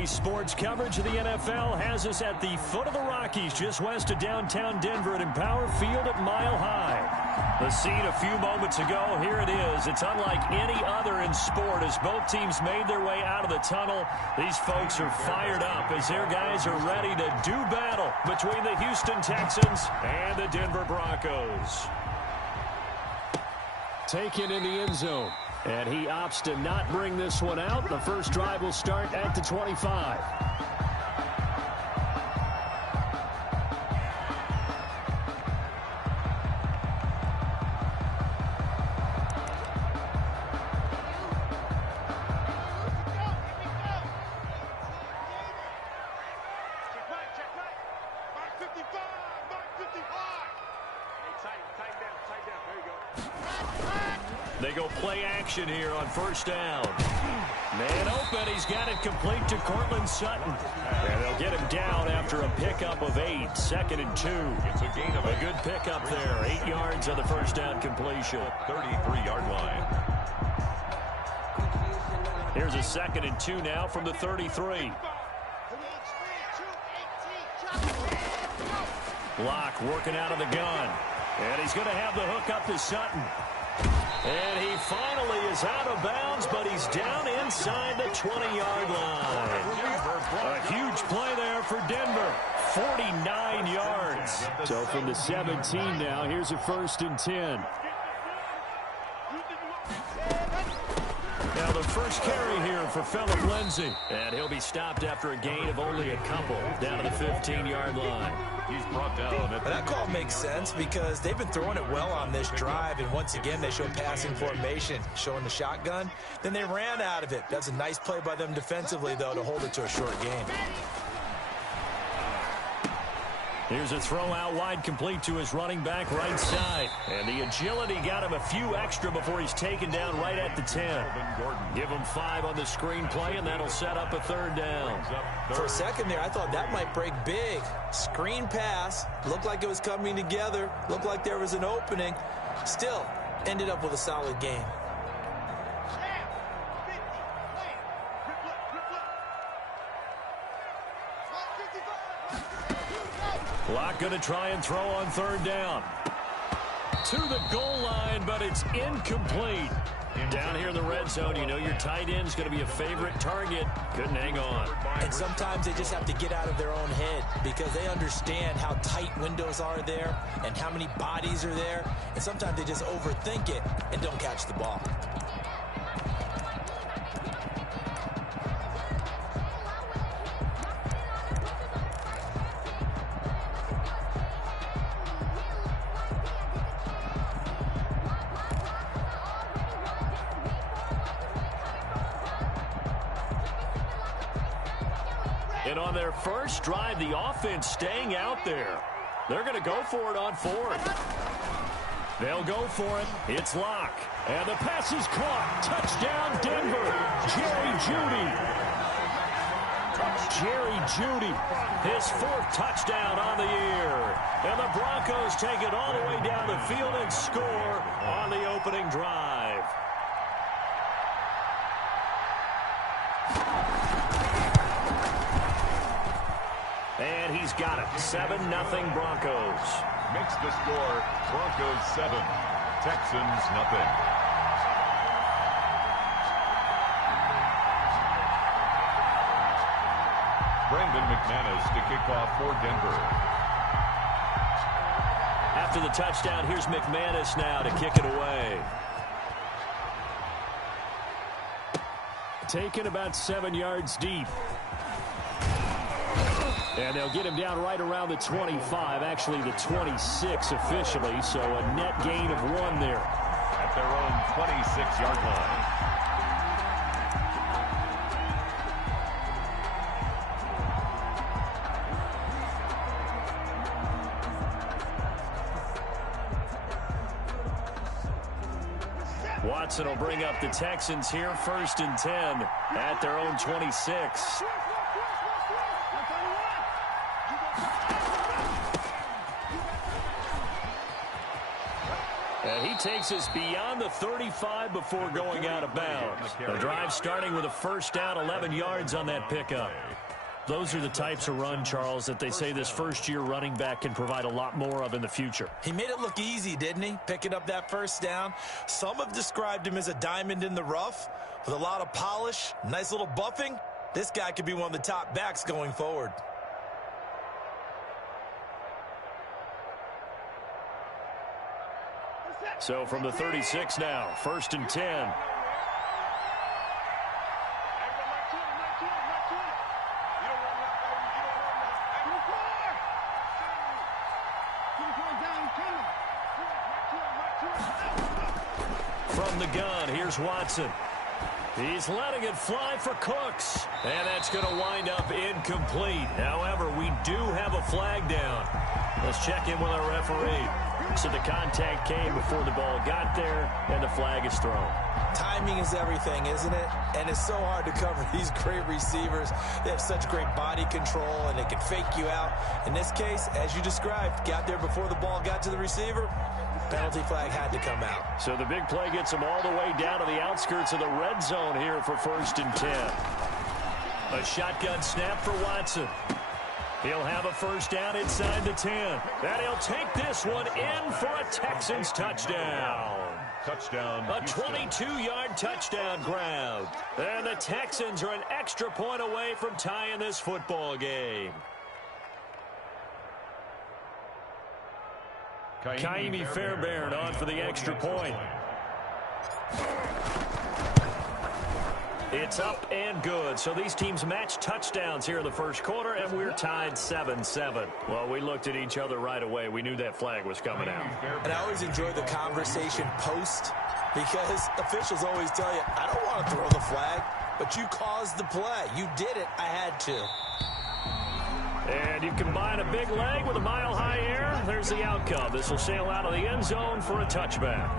Today's sports coverage of the NFL has us at the foot of the Rockies, just west of downtown Denver at Empower Field at Mile High. The scene a few moments ago, here it is. It's unlike any other in sport as both teams made their way out of the tunnel. These folks are fired up as their guys are ready to do battle between the Houston Texans and the Denver Broncos. Taken in the end zone. And he opts to not bring this one out. The first drive will start at the 25. They go play action here on first down. Man open. He's got it complete to Cortland Sutton. And they'll get him down after a pickup of 8. 2nd and 2. It's a gain of a good pickup there. 8 yards on the first down completion. 33-yard line. Here's a 2nd and 2 now from the 33. Block working out of the gun. And he's going to have the hook up to Sutton. And he finally is out of bounds, but he's down inside the 20-yard line. A huge play there for Denver. 49 yards. So from the 17 now, here's a 1st and 10. Now the first carry here for Phillip Lindsay. And he'll be stopped after a gain of only a couple down to the 15-yard line. He's brought down. That call makes sense because they've been throwing it well on this drive. And once again, they show passing formation, showing the shotgun. Then they ran out of it. That's a nice play by them defensively, though, to hold it to a short gain. Here's a throw out wide complete to his running back right side. And the agility got him a few extra before he's taken down right at the 10. Give him 5 on the screen play, and that'll set up a 3rd down. For a second there, I thought that might break big. Screen pass. Looked like it was coming together. Looked like there was an opening. Still, ended up with a solid game. Locke going to try and throw on 3rd down. To the goal line, but it's incomplete. Down here in the red zone, you know your tight end's going to be a favorite target. Couldn't hang on. And sometimes they just have to get out of their own head because they understand how tight windows are there and how many bodies are there. And sometimes they just overthink it and don't catch the ball. And on their first drive, the offense staying out there. They're going to go for it on 4th. They'll go for it. It's Locke. And the pass is caught. Touchdown, Denver. Jerry Jeudy. His 4th touchdown on the year. And the Broncos take it all the way down the field and score on the opening drive. And he's got it. 7-0 Broncos. Makes the score Broncos 7, Texans nothing. Brandon McManus to kick off for Denver. After the touchdown, here's McManus now to kick it away. Taken about 7 yards deep. And they'll get him down right around the 25, actually the 26 officially, so a net gain of 1 there. At their own 26-yard line. Watson will bring up the Texans here, 1st and 10 at their own 26. And he takes us beyond the 35 before going out of bounds. The drive starting with a first down, 11 yards on that pickup. Those are the types of run, Charles, that they say this first-year running back can provide a lot more of in the future. He made it look easy, didn't he? Picking up that first down. Some have described him as a diamond in the rough with a lot of polish, nice little buffing. This guy could be one of the top backs going forward. So from the 36 now, 1st and 10. From the gun, here's Watson. He's letting it fly for Cooks. And that's going to wind up incomplete. However, we do have a flag down. Let's check in with our referee. So the contact came before the ball got there, and the flag is thrown. Timing is everything, isn't it? And it's so hard to cover these great receivers. They have such great body control, and they can fake you out. In this case, as you described, got there before the ball got to the receiver. Penalty flag had to come out. So the big play gets him all the way down to the outskirts of the red zone here for 1st and 10. A shotgun snap for Watson. He'll have a first down inside the 10. And he'll take this one in for a Texans touchdown. Touchdown. A 22-yard touchdown grab. And the Texans are an extra point away from tying this football game. Kaimi Fairbairn on for the extra point. It's up and good. So these teams match touchdowns here in the first quarter, and we're tied 7-7. Well, we looked at each other right away. We knew that flag was coming out. And I always enjoy the conversation post, because officials always tell you, I don't want to throw the flag, but you caused the play. You did it. I had to. And you combine a big leg with a mile-high air. There's the outcome. This will sail out of the end zone for a touchback.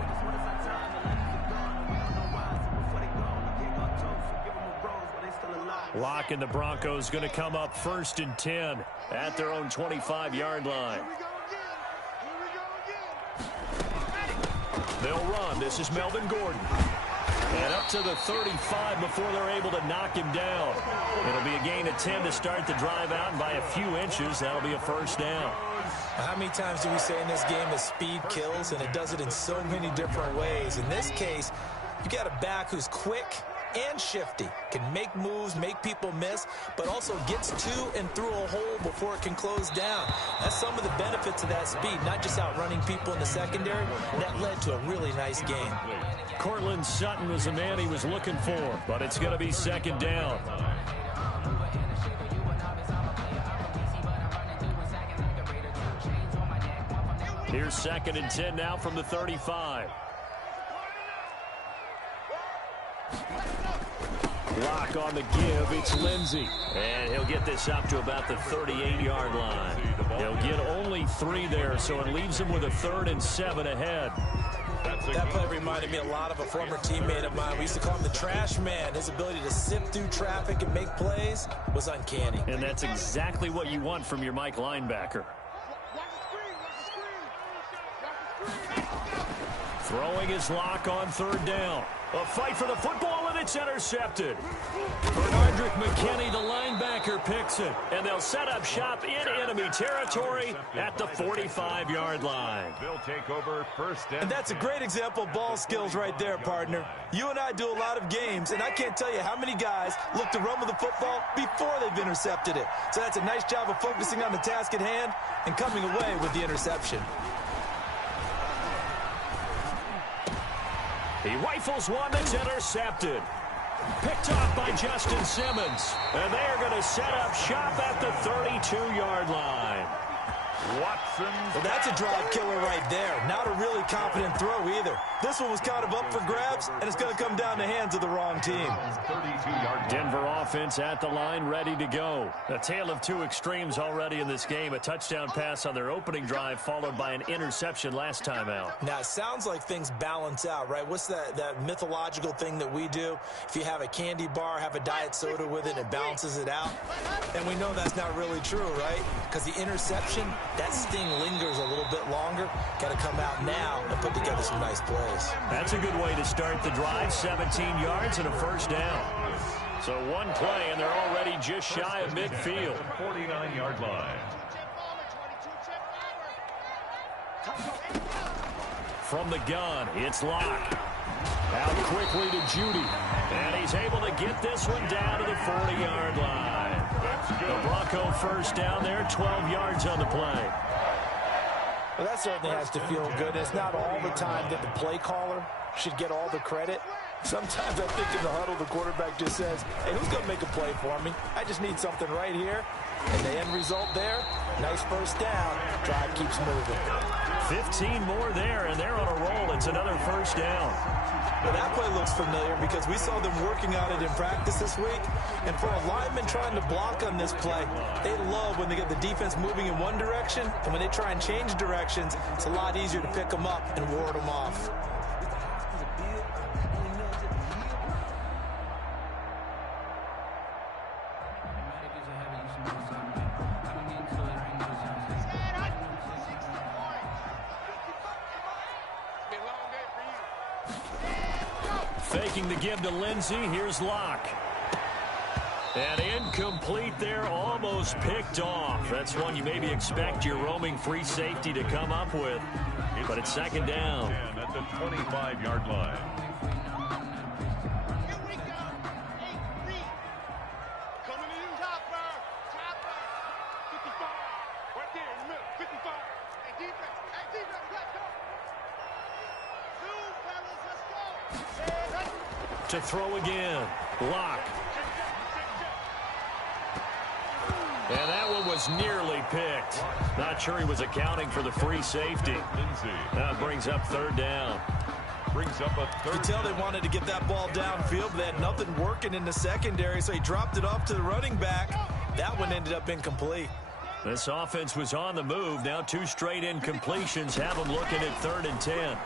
Locke and the Broncos going to come up 1st and 10 at their own 25-yard line. They'll run. This is Melvin Gordon. And up to the 35 before they're able to knock him down. It'll be a gain of 10 to start the drive out, and by a few inches, that'll be a first down. How many times do we say in this game that speed kills, and it does it in so many different ways? In this case, you got a back who's quick and shifty, can make moves, make people miss, but also gets to and through a hole before it can close down. That's some of the benefits of that speed, not just outrunning people in the secondary. That led to a really nice game. Cortland Sutton was the man he was looking for, but it's going to be 2nd down. Here's 2nd and 10 now from the 35. Locke on the give. It's Lindsey. And he'll get this up to about the 38-yard line. He'll get only 3 there, so it leaves him with a 3rd and 7 ahead. That play reminded me a lot of a former teammate of mine. We used to call him the trash man. His ability to sift through traffic and make plays was uncanny. And that's exactly what you want from your Mike linebacker. Throwing his Locke on 3rd down. A fight for the football, and it's intercepted. Bernardrick McKinney, the linebacker, picks it. And they'll set up shop in enemy territory at the 45-yard line. They'll take over 1st and that's a great example of ball skills right there, partner. You and I do a lot of games, and I can't tell you how many guys look to run with the football before they've intercepted it. So that's a nice job of focusing on the task at hand and coming away with the interception. He rifles one that's intercepted. Picked off by Justin Simmons. And they are going to set up shop at the 32-yard line. Watson. Well, that's a drive killer right there. Not a really confident throw either. This one was kind of up for grabs, and it's going to come down the hands of the wrong team. Denver offense at the line, ready to go. A tale of two extremes already in this game. A touchdown pass on their opening drive, followed by an interception last time out. Now, it sounds like things balance out, right? What's that mythological thing that we do? If you have a candy bar, have a diet soda with it, it balances it out. And we know that's not really true, right? Because the interception that sting lingers a little bit longer. Got to come out now and put together some nice plays. That's a good way to start the drive. 17 yards and a first down. So one play, and they're already just shy of midfield. 49-yard line. From the gun, it's Locke. Out quickly to Judy. And he's able to get this one down to the 40-yard line. The Bronco first down there, 12 yards on the play. Well, that certainly has to feel good. It's not all the time that the play caller should get all the credit. Sometimes I think in the huddle, the quarterback just says, hey, who's going to make a play for me? I just need something right here. And the end result there, nice first down. Drive keeps moving. 15 more there, and they're on a roll. It's another first down. Well, that play looks familiar because we saw them working on it in practice this week. And for a lineman trying to block on this play, they love when they get the defense moving in one direction. And when they try and change directions, it's a lot easier to pick them up and ward them off. Faking the give to Lindsey. Here's Locke. And incomplete there, almost picked off. That's one you maybe expect your roaming free safety to come up with. But it's second down. At the 25-yard line. To throw again. Locke. And that one was nearly picked. Not sure he was accounting for the free safety. That brings up third down. Brings up a third. You could tell they wanted to get that ball downfield, but they had nothing working in the secondary, so he dropped it off to the running back. That one ended up incomplete. This offense was on the move. Now two straight incompletions have them looking at 3rd and 10.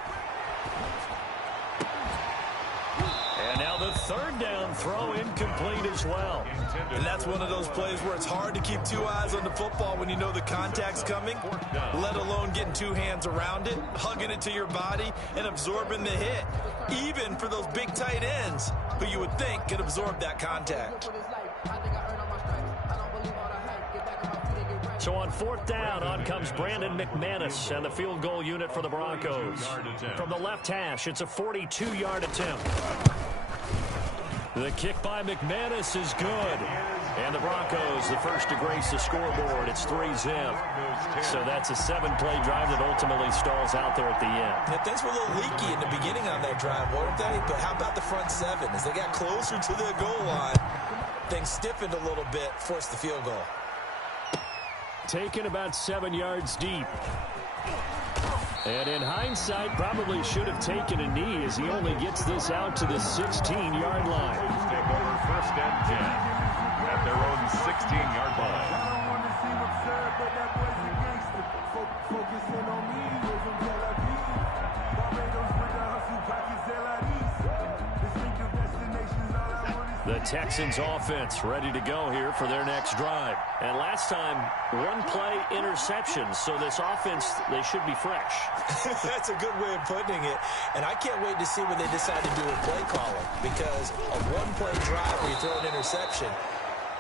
And now the third down throw incomplete as well. And that's one of those plays where it's hard to keep two eyes on the football when you know the contact's coming, let alone getting two hands around it, hugging it to your body, and absorbing the hit, even for those big tight ends who you would think could absorb that contact. So on 4th down, on comes Brandon McManus and the field goal unit for the Broncos. From the left hash, it's a 42-yard attempt. The kick by McManus is good. And the Broncos, the first to grace the scoreboard. It's 3-zip. So that's a 7-play drive that ultimately stalls out there at the end. Now, things were a little leaky in the beginning on that drive, weren't they? But how about the front 7? As they got closer to the goal line, things stiffened a little bit, forced the field goal. Taken about 7 yards deep. And in hindsight, probably should have taken a knee as he only gets this out to the 16-yard line. Take over 1st and 10 at their own 16-yard line. The Texans offense ready to go here for their next drive. And last time, 1-play interception. So this offense, they should be fresh. That's a good way of putting it. And I can't wait to see what they decide to do with play calling. Because a 1-play drive where you throw an interception,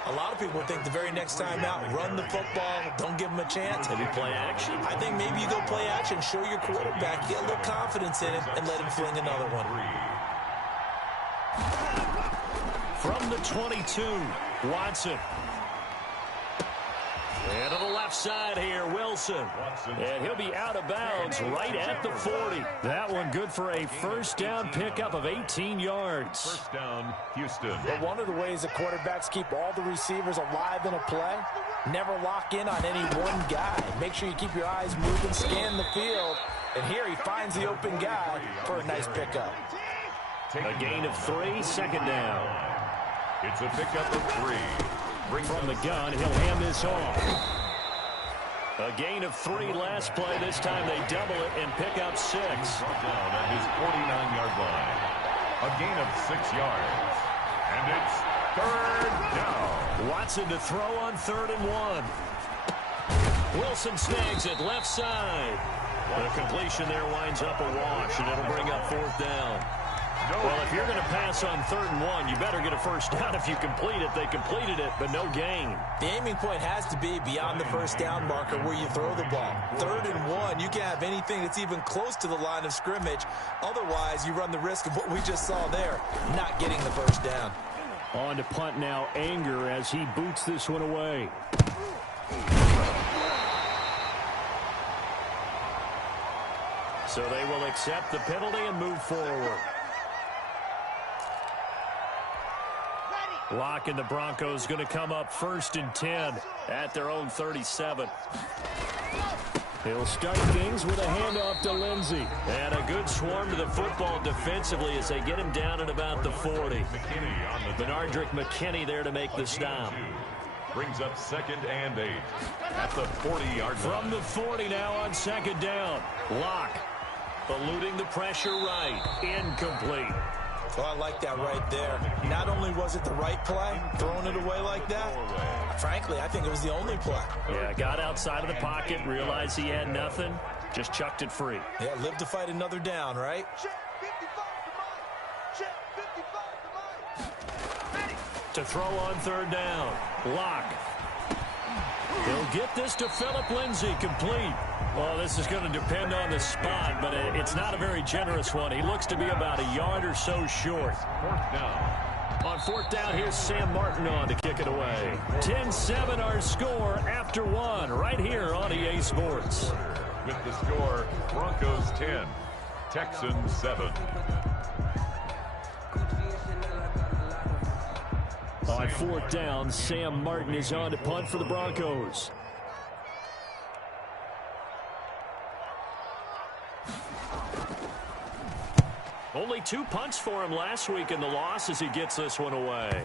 a lot of people think the very next time out, run the football, don't give them a chance. Maybe play action. I think maybe you go play action, show your quarterback, get a little confidence in him, and let him fling another one. From the 22, Watson. And to the left side here, Wilson. And he'll be out of bounds right at the 40. That one good for a first down pickup of 18 yards. First down, Houston. But one of the ways that quarterbacks keep all the receivers alive in a play, never lock in on any one guy. Make sure you keep your eyes moving, scan the field. And here he finds the open guy for a nice pickup. A gain of 3, second down. It's a pickup of 3. From the gun, he'll hand this off. A gain of 3 last play. This time they double it and pick up 6. Brought down at his 49-yard line. A gain of 6 yards. And it's 3rd down. Watson to throw on 3rd and 1. Wilson snags it left side. The completion there winds up a wash, and it'll bring up 4th down. Well, if you're going to pass on 3rd and 1, you better get a first down if you complete it. They completed it, but no gain. The aiming point has to be beyond the first down marker where you throw the ball. 3rd and 1, you can't have anything that's even close to the line of scrimmage. Otherwise, you run the risk of what we just saw there, not getting the first down. On to punt now, Anger, as he boots this one away. So they will accept the penalty and move forward. Locke and the Broncos going to come up 1st and 10 at their own 37. He'll start things with a handoff to Lindsey. And a good swarm to the football defensively as they get him down at about the 40. Benardrick McKinney there to make the stop. Brings up 2nd and 8 at the 40-yard line. From the 40 now on 2nd down. Locke eluding the pressure right. Incomplete. Oh, I like that right there. Not only was it the right play, throwing it away like that, frankly, I think it was the only play. Yeah, got outside of the pocket, realized he had nothing, just chucked it free. Yeah, live to fight another down, right? To throw on 3rd down. Locke. He'll get this to Phillip Lindsay, complete. Well, this is going to depend on the spot, but it's not a very generous one. He looks to be about a yard or so short. 4th down. On 4th down, here's Sam Martin on to kick it away. 10-7 our score after 1 right here on EA Sports. With the score, Broncos 10, Texans 7. On 4th down, Sam Martin is on to punt for the Broncos. Only 2 punts for him last week in the loss as he gets this one away.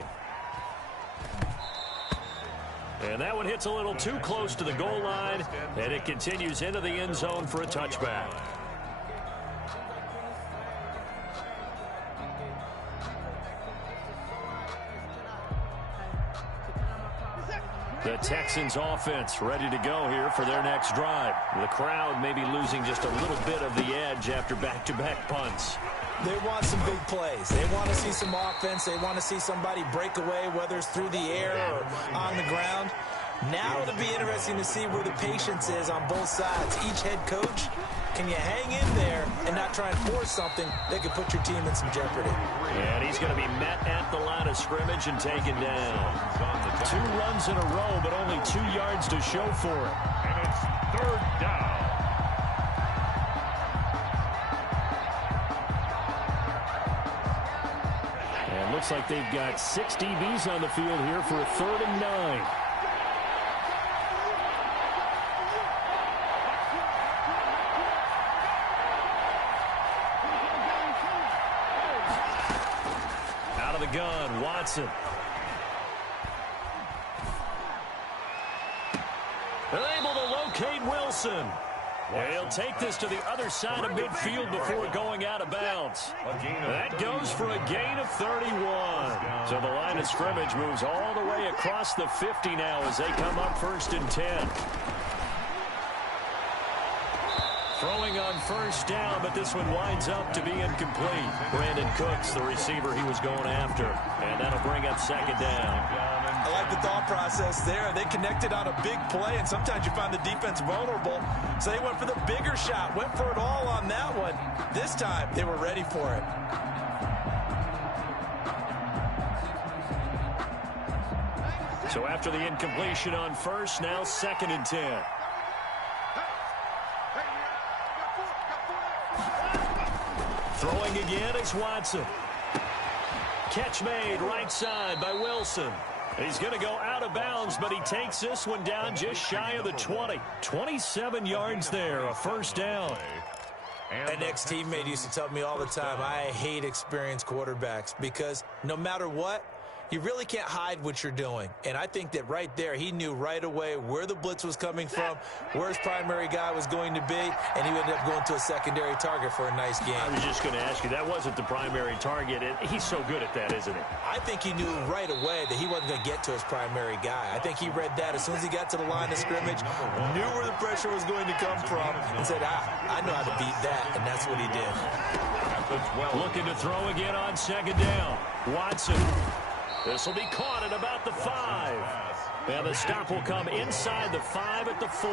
And that one hits a little too close to the goal line, and it continues into the end zone for a touchback. The Texans offense ready to go here for their next drive. The crowd may be losing just a little bit of the edge after back-to-back punts. They want some big plays. They want to see some offense. They want to see somebody break away, whether it's through the air or on the ground. Now it'll be interesting to see where the patience is on both sides. Each head coach, can you hang in there and not try and force something that could put your team in some jeopardy? And he's going to be met at the line of scrimmage and taken down. 2 runs in a row, but only 2 yards to show for it. And it's 3rd down. And looks like they've got 6 DBs on the field here for a 3rd and 9. Out of the gun, Watson. Able to locate Wilson. He'll take this to the other side of midfield before going out of bounds. That goes for a gain of 31. So the line of scrimmage moves all the way across the 50 now as they come up 1st and 10. Throwing on 1st down, but this one winds up to be incomplete. Brandon Cooks, the receiver he was going after. And that'll bring up 2nd down. I like the thought process there. They connected on a big play, and sometimes you find the defense vulnerable. So they went for the bigger shot, went for it all on that one. This time, they were ready for it. So after the incompletion on 1st, now 2nd and 10. Throwing again is Watson. Catch made right side by Wilson. He's going to go out of bounds, but he takes this one down just shy of the 20. 27 yards there, a 1st down. An ex-teammate used to tell me all the time, I hate experienced quarterbacks because no matter what, You really can't hide what you're doing. And I think that right there, he knew right away where the blitz was coming from, where his primary guy was going to be, and he ended up going to a secondary target for a nice game. I was just going to ask you, that wasn't the primary target. He's so good at that, isn't he? I think he knew right away that he wasn't going to get to his primary guy. I think he read that as soon as he got to the line of scrimmage, knew where the pressure was going to come from, and said, I know how to beat that, and that's what he did. Looking to throw again on second down. Watson. This will be caught at about the 5. And the stop will come inside the 5 at the 4.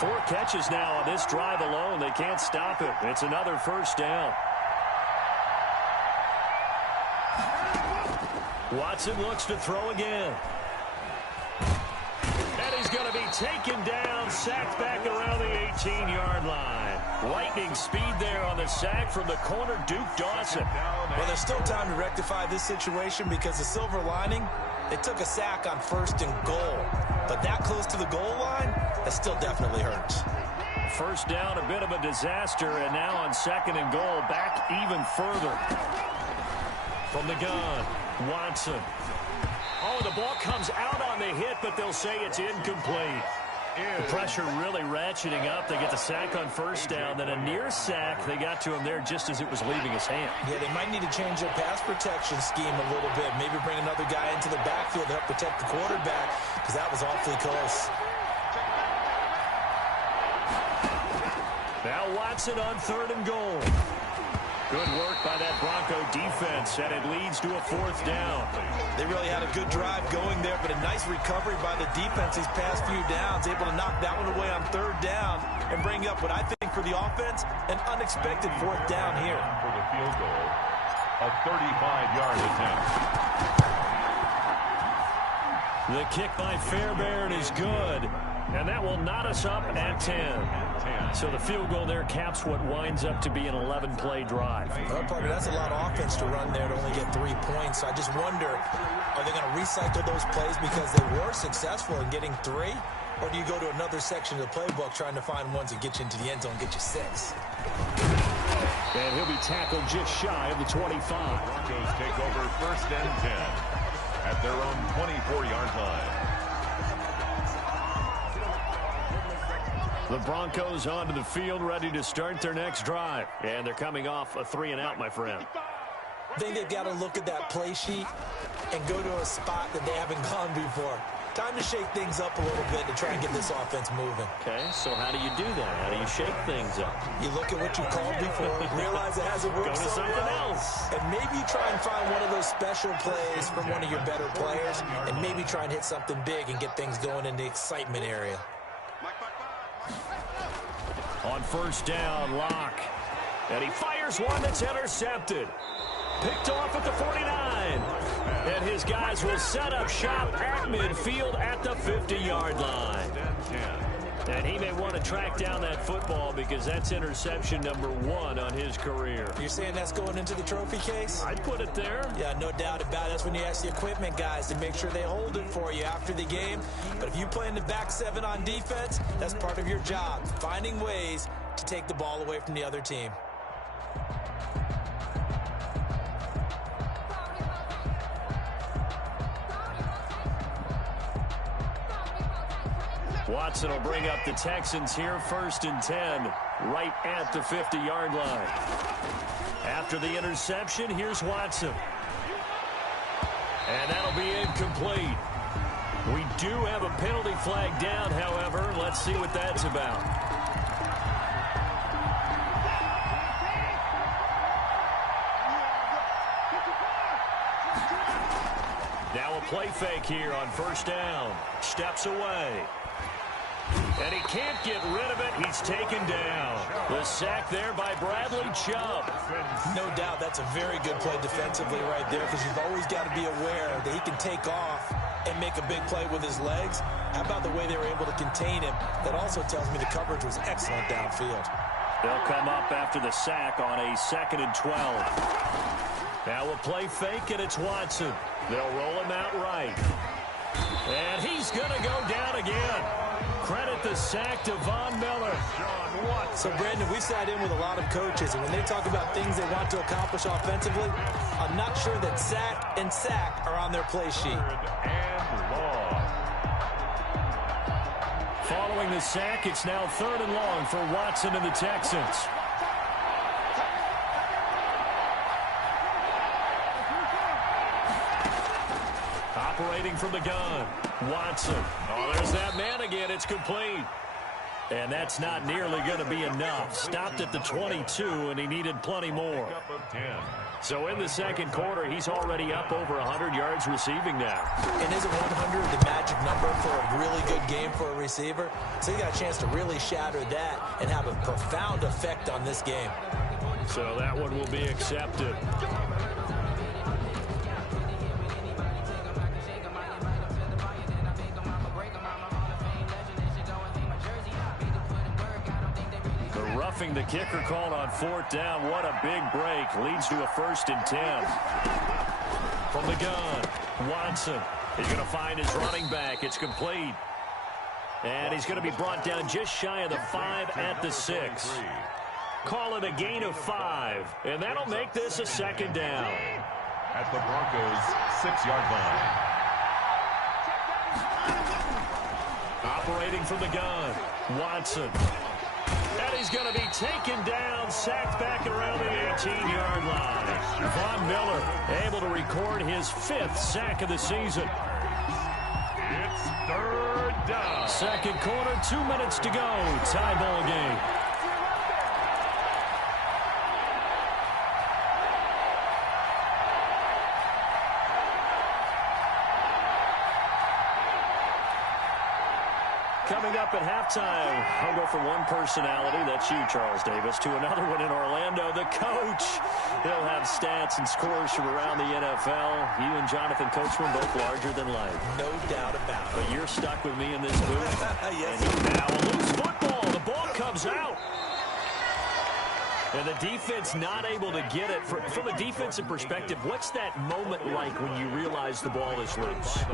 4 catches now on this drive alone. They can't stop it. It's another first down. Watson looks to throw again. And he's going to be taken down, sacked back around the 18-yard line. Lightning speed there on the sack from the corner, Duke Dawson. Well, there's still time to rectify this situation because the silver lining, they took a sack on 1st and goal. But that close to the goal line, that still definitely hurts. First down, a bit of a disaster, and now on 2nd and goal, back even further. From the gun, Watson. Oh, the ball comes out on the hit, but they'll say it's incomplete. The pressure really ratcheting up. They get the sack on 1st down, then a near sack. They got to him there just as it was leaving his hand. Yeah, they might need to change their pass protection scheme a little bit. Maybe bring another guy into the backfield to help protect the quarterback because that was awfully close. Now Watson on 3rd and goal. Good work by that Bronco defense, and it leads to a 4th down. They really had a good drive going there, but a nice recovery by the defense these past few downs, able to knock that one away on 3rd down and bring up what I think for the offense, an unexpected 4th down here. For the field goal, a 35-yard attempt. The kick by Fairbairn is good, and that will knot us up at 10. So the field goal there caps what winds up to be an 11-play drive. Well, partner, that's a lot of offense to run there to only get 3 points. So I just wonder, are they going to recycle those plays because they were successful in getting 3? Or do you go to another section of the playbook trying to find ones that get you into the end zone and get you 6? And he'll be tackled just shy of the 25. Broncos take over 1st and 10 at their own 24-yard line. The Broncos onto the field, ready to start their next drive. And they're coming off a 3-and-out, my friend. I think they've got to look at that play sheet and go to a spot that they haven't gone before. Time to shake things up a little bit to try and get this offense moving. Okay, so how do you do that? How do you shake things up? You look at what you called before, realize it hasn't worked Go to so something well, else. and maybe try and find one of those special plays from one of your better players, and maybe try and hit something big and get things going in the excitement area. On 1st down, Locke. And he fires one that's intercepted. Picked off at the 49. And his guys will set up shop at midfield at the 50-yard line. And he may want to track down that football because that's interception number 1 on his career. You're saying that's going into the trophy case? I'd put it there. Yeah, no doubt about it. That's when you ask the equipment guys to make sure they hold it for you after the game. But if you play in the back 7 on defense, that's part of your job, finding ways to take the ball away from the other team. Watson will bring up the Texans here, 1st and 10, right at the 50-yard line. After the interception, here's Watson. And that'll be incomplete. We do have a penalty flag down, however. Let's see what that's about. Now a play fake here on 1st down. Steps away. And he can't get rid of it. He's taken down. The sack there by Bradley Chubb. No doubt that's a very good play defensively right there because you've always got to be aware that he can take off and make a big play with his legs. How about the way they were able to contain him? That also tells me the coverage was excellent downfield. They'll come up after the sack on a 2nd and 12. Now a play fake, and it's Watson. They'll roll him out right. And he's going to go down again. Credit the the sack to Von Miller. So, Brandon, we've sat in with a lot of coaches, and when they talk about things they want to accomplish offensively, I'm not sure that sack and sack are on their play sheet. Following the sack, it's now 3rd and long for Watson and the Texans. Operating from the gun, Watson. Oh, there's that man again. It's complete. And that's not nearly going to be enough. Stopped at the 22, and he needed plenty more. So in the second quarter, he's already up over 100 yards receiving now. And isn't 100 the magic number for a really good game for a receiver? So he got a chance to really shatter that and have a profound effect on this game. So that one will be accepted. Roughing the kicker called on 4th down. What a big break. Leads to a 1st and 10. From the gun, Watson. He's going to find his running back. It's complete. And he's going to be brought down just shy of the 5 at the 6. Call it a gain of 5. And that'll make this a 2nd down. At the Broncos' 6-yard line. Operating from the gun, Watson. And he's going to be taken down, sacked back around the 18-yard line. Von Miller able to record his 5th sack of the season. It's 3rd down. Second quarter, 2 minutes to go. Tie ball game. Coming up at halftime, I'll go from one personality, that's you, Charles Davis, to another one in Orlando, the coach. He'll have stats and scores from around the NFL. You and Jonathan Coachman both larger than life. No doubt about it. But you're stuck with me in this booth. Yes. And now a loose football. The ball comes out. And the defense not able to get it. From a defensive perspective, what's that moment like when you realize the ball is loose?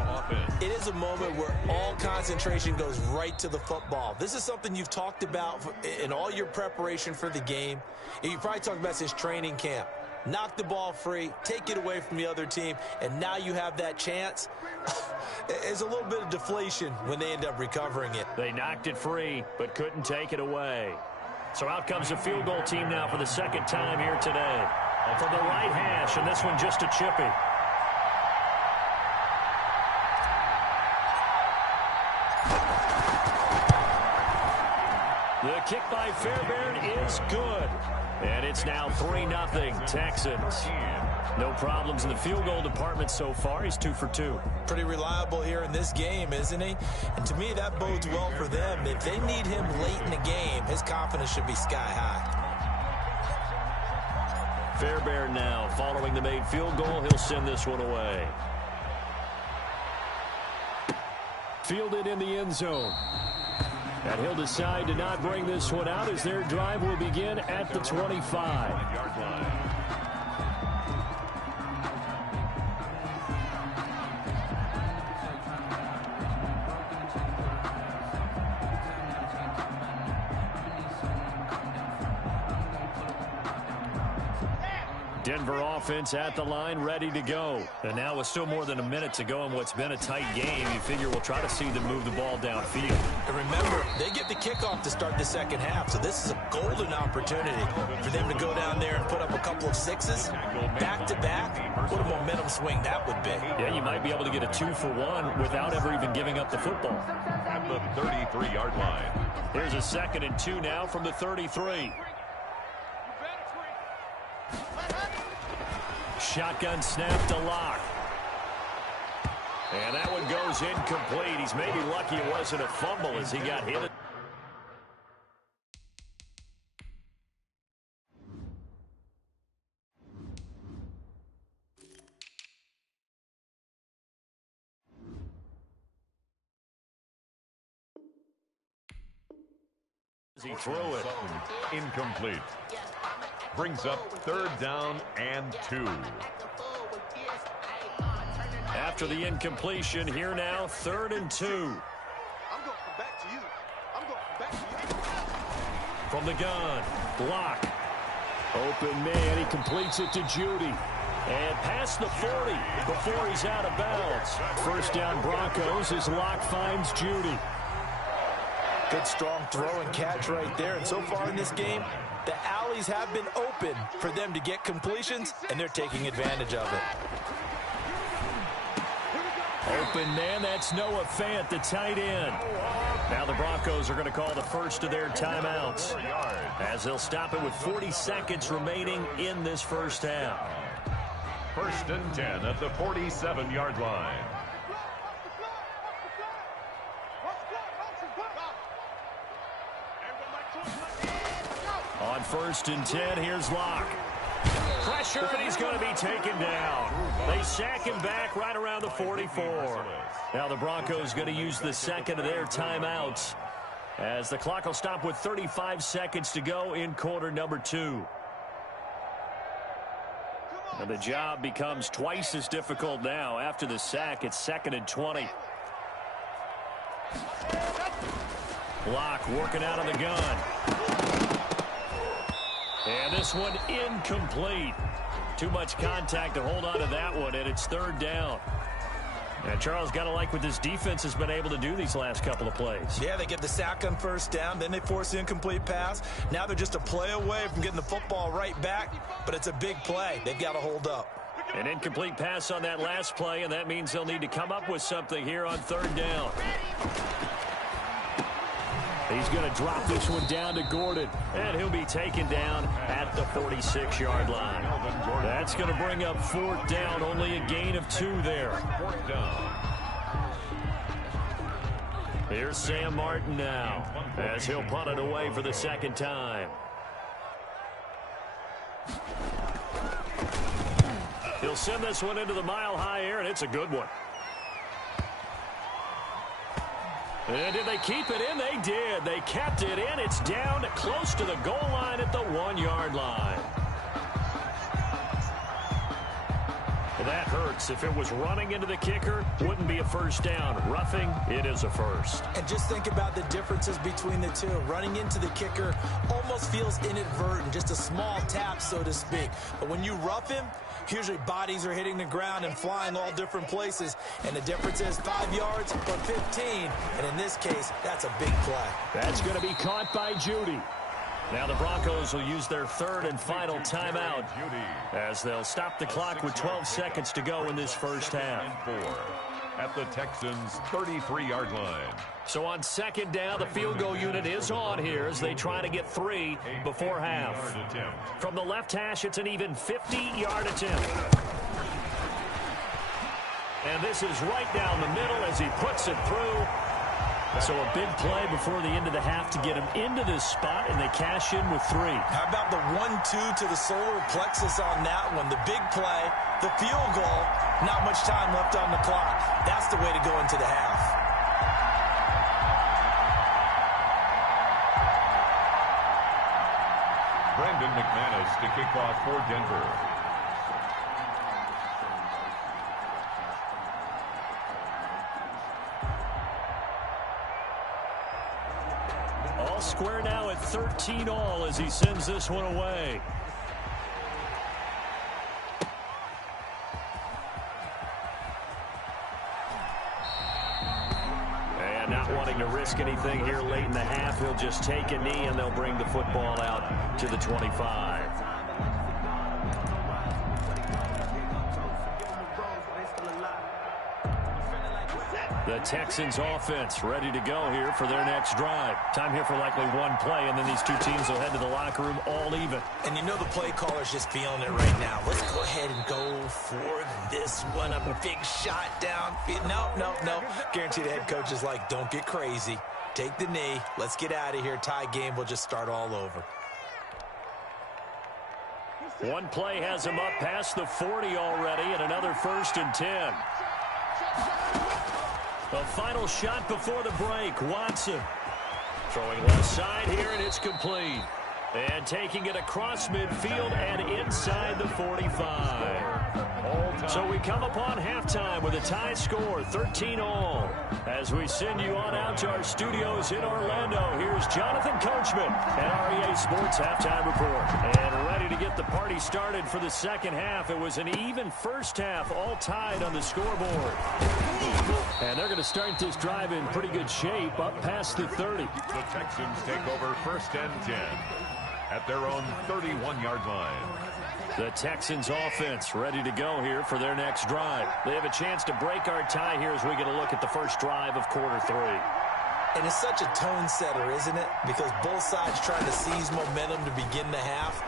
It is a moment where all concentration goes right to the football. This is something you've talked about in all your preparation for the game. You probably talked about since training camp. Knock the ball free, take it away from the other team, and now you have that chance. There's a little bit of deflation when they end up recovering it. They knocked it free, but couldn't take it away. So out comes the field goal team now for the 2nd time here today. From the right hash, and this one just a chippy. The kick by Fairbairn is good. And it's now 3-0 Texans. No problems in the field goal department so far. He's 2 for 2. Pretty reliable here in this game, isn't he? And to me, that bodes well for them. If they need him late in the game, his confidence should be sky high. Fairbairn now following the made field goal. He'll send this one away. Fielded in the end zone. And he'll decide to not bring this one out as their drive will begin at the 25-yard line. Denver offense at the line, ready to go. And now with still more than a minute to go in what's been a tight game, you figure we'll try to see them move the ball downfield. And remember, they get the kickoff to start the second half, so this is a golden opportunity for them to go down there and put up a couple of 6s back-to-back. What a momentum swing that would be. Yeah, you might be able to get a 2-for-1 without ever even giving up the football. At the 33-yard line. Here's a 2nd and 2 now from the 33. Shotgun snap to Lock. And that one goes incomplete. He's maybe lucky it wasn't a fumble as he got hit. He threw it. Incomplete. Brings up 3rd down and 2. After the incompletion, here now, 3rd and 2. I'm going to come back to you. From the gun, block. Open man, he completes it to Judy. And past the 40 before he's out of bounds. First down Broncos as Locke finds Judy. Good strong throw and catch right there. And so far in this game, the alleys have been open for them to get completions, and they're taking advantage of it. Open man, that's Noah Fant, the tight end. Now the Broncos are going to call the first of their timeouts, as they'll stop it with 40 seconds remaining in this first half. First and 10 at the 47-yard line. On first and 10, here's Locke. Pressure, and he's going to be taken down. They sack him back right around the 44. Now the Broncos going to use the second of their timeouts, as the clock will stop with 35 seconds to go in quarter number 2. And the job becomes twice as difficult now. After the sack, it's 2nd and 20. Locke working out of the gun. And this one incomplete. Too much contact to hold on to that one, and it's 3rd down. And Charles, got to like what this defense has been able to do these last couple of plays. Yeah, they get the sack on first down, then they force the incomplete pass. Now they're just a play away from getting the football right back, but it's a big play. They've got to hold up. An incomplete pass on that last play, and that means they'll need to come up with something here on 3rd down. He's going to drop this one down to Gordon, and he'll be taken down at the 46-yard line. That's going to bring up 4th down, only a gain of 2 there. 4th down. Here's Sam Martin now, as he'll punt it away for the 2nd time. He'll send this one into the mile-high air, and it's a good one. And did they keep it in? They did. They kept it in. It's down close to the goal line at the 1-yard line. That hurts. If it was running into the kicker, wouldn't be a first down. Roughing, it is a first. And just think about the differences between the two. Running into the kicker almost feels inadvertent, just a small tap, so to speak. But when you rough him, usually bodies are hitting the ground and flying all different places. And the difference is 5 yards or 15. And in this case, that's a big play. That's going to be caught by Judy. Now the Broncos will use their 3rd and final timeout, as they'll stop the clock with 12 seconds to go in this first half. At the Texans' 33-yard line. So on 2nd down, the field goal unit is on here as they try to get 3 before half. From the left hash, it's an even 50-yard attempt. And this is right down the middle as he puts it through. So a big play before the end of the half to get him into this spot, and they cash in with 3. How about the 1-2 to the solar plexus on that one? The big play, the field goal, not much time left on the clock. That's the way to go into the half. Brandon McManus to kick off for Denver. All square now at 13 all as he sends this one away. And not wanting to risk anything here late in the half, he'll just take a knee and they'll bring the football out to the 25. The Texans offense ready to go here for their next drive. Time here for likely one play, and then these two teams will head to the locker room all even. And you know the play caller's just feeling it right now. Let's go ahead and go for this one. A big shot down. No. Guarantee the head coach is like, don't get crazy. Take the knee. Let's get out of here. Tie game. We'll just start all over. One play has him up past the 40 already, and another 1st and 10. The final shot before the break. Watson throwing left side here, and it's complete. And taking it across midfield and inside the 45. So we come upon halftime with a tie score, 13-all. As we send you on out to our studios in Orlando, here's Jonathan Coachman and REA Sports Halftime Report. And ready to get the party started for the second half. It was an even first half, all tied on the scoreboard. And they're going to start this drive in pretty good shape, up past the 30. The Texans take over first and 10 at their own 31-yard line. The Texans offense ready to go here for their next drive. They have a chance to break our tie here as we get a look at the first drive of quarter 3. And it's such a tone setter, isn't it? Because both sides trying to seize momentum to begin the half.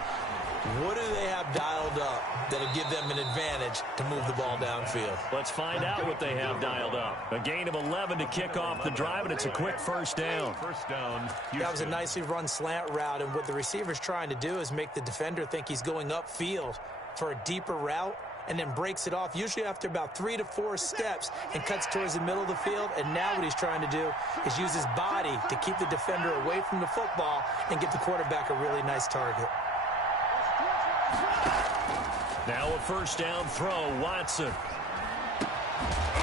What do they have dialed up that'll give them an advantage to move the ball downfield? Let's find out what they have dialed up. A gain of 11 to kick off the drive, and it's a quick first down. First down, Houston. That was a nicely run slant route, and what the receiver's trying to do is make the defender think he's going upfield for a deeper route, and then breaks it off, usually after about 3 to 4 steps, and cuts towards the middle of the field. And now what he's trying to do is use his body to keep the defender away from the football and give the quarterback a really nice target. Now a first down throw, Watson.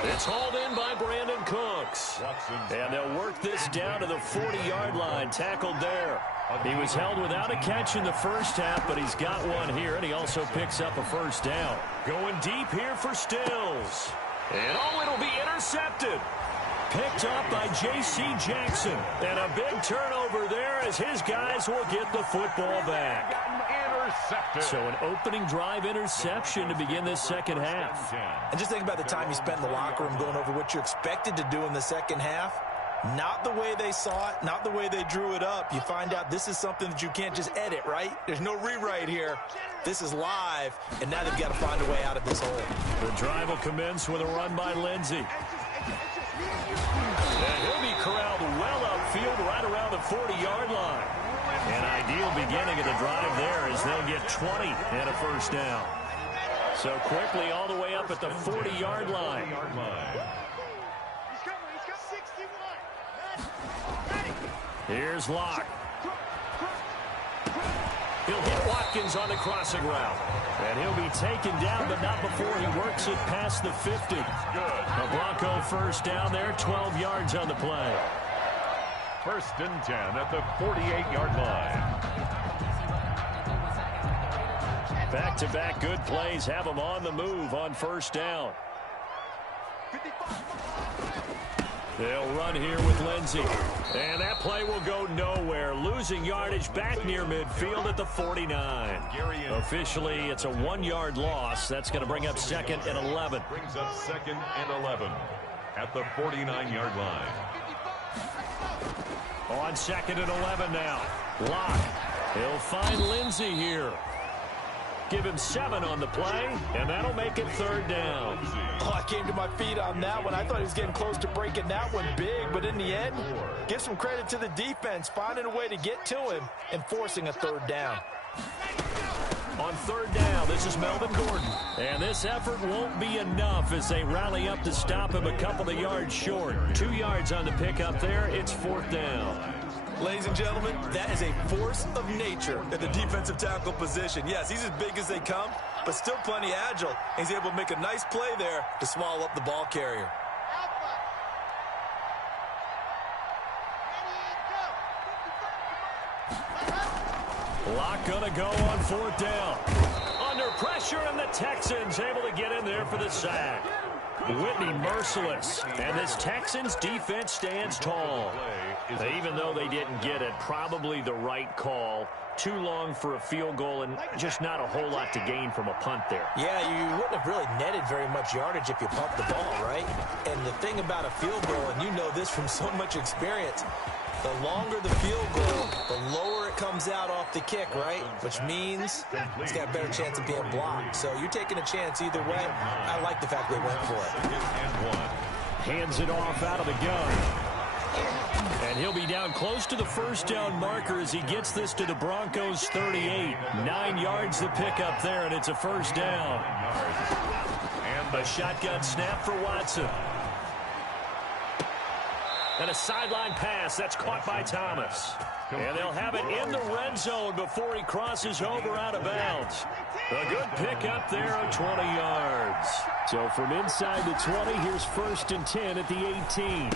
It's hauled in by Brandon Cooks. And they'll work this down to the 40-yard line, tackled there. He was held without a catch in the first half, but he's got one here, and he also picks up a first down. Going deep here for Stills. And it'll be intercepted. Picked up by J.C. Jackson. And a big turnover there as his guys will get the football back. So an opening drive interception to begin this second half. And just think about the time you spent in the locker room going over what you're expected to do in the second half. Not the way they saw it, not the way they drew it up. You find out this is something that you can't just edit, right? There's no rewrite here. This is live, and now they've got to find a way out of this hole. The drive will commence with a run by Lindsey. And he'll be corralled well upfield right around the 40-yard line. An ideal beginning of the drive there as they'll get 20 and a first down. So quickly all the way up at the 40-yard line. Here's Locke. He'll hit Watkins on the crossing route. And he'll be taken down, but not before he works it past the 50. A Bronco first down there, 12 yards on the play. First and 10 at the 48-yard line. Back-to-back good plays have them on the move on first down. They'll run here with Lindsey. And that play will go nowhere. Losing yardage back near midfield at the 49. Officially, it's a 1-yard loss. That's going to bring up second and 11. Brings up second and 11 at the 49-yard line. On second and 11 now. Locke. He'll find Lindsey here. Give him 7 on the play, and that'll make it third down. Oh, I came to my feet on that one. I thought he was getting close to breaking that one big, but in the end, give some credit to the defense, finding a way to get to him and forcing a third down. On third down, this is Melvin Gordon. And this effort won't be enough as they rally up to stop him a couple of yards short. 2 yards on the pickup there. It's fourth down. Ladies and gentlemen, that is a force of nature at the defensive tackle position. Yes, he's as big as they come, but still plenty agile. He's able to make a nice play there to swallow up the ball carrier. Locke gonna go on fourth down. Under pressure, and the Texans able to get in there for the sack. Whitney merciless, and this Texans defense stands tall. Even though they didn't get it, probably the right call. Too long for a field goal and just not a whole lot to gain from a punt there. Yeah, you wouldn't have really netted very much yardage if you pumped the ball, right? And the thing about a field goal, and you know this from so much experience, the longer the field goal, the lower it comes out off the kick, right? Which means it's got a better chance of being blocked. So you're taking a chance either way. I like the fact they went for it. Hands it off out of the gun. And he'll be down close to the first down marker as he gets this to the Broncos 38. 9 yards to pick up there, and it's a first down. And a shotgun snap for Watson. And a sideline pass that's caught by Thomas. And they'll have it in the red zone before he crosses over out of bounds. A good pickup there of 20 yards. So from inside the 20, here's 1st and 10 at the 18.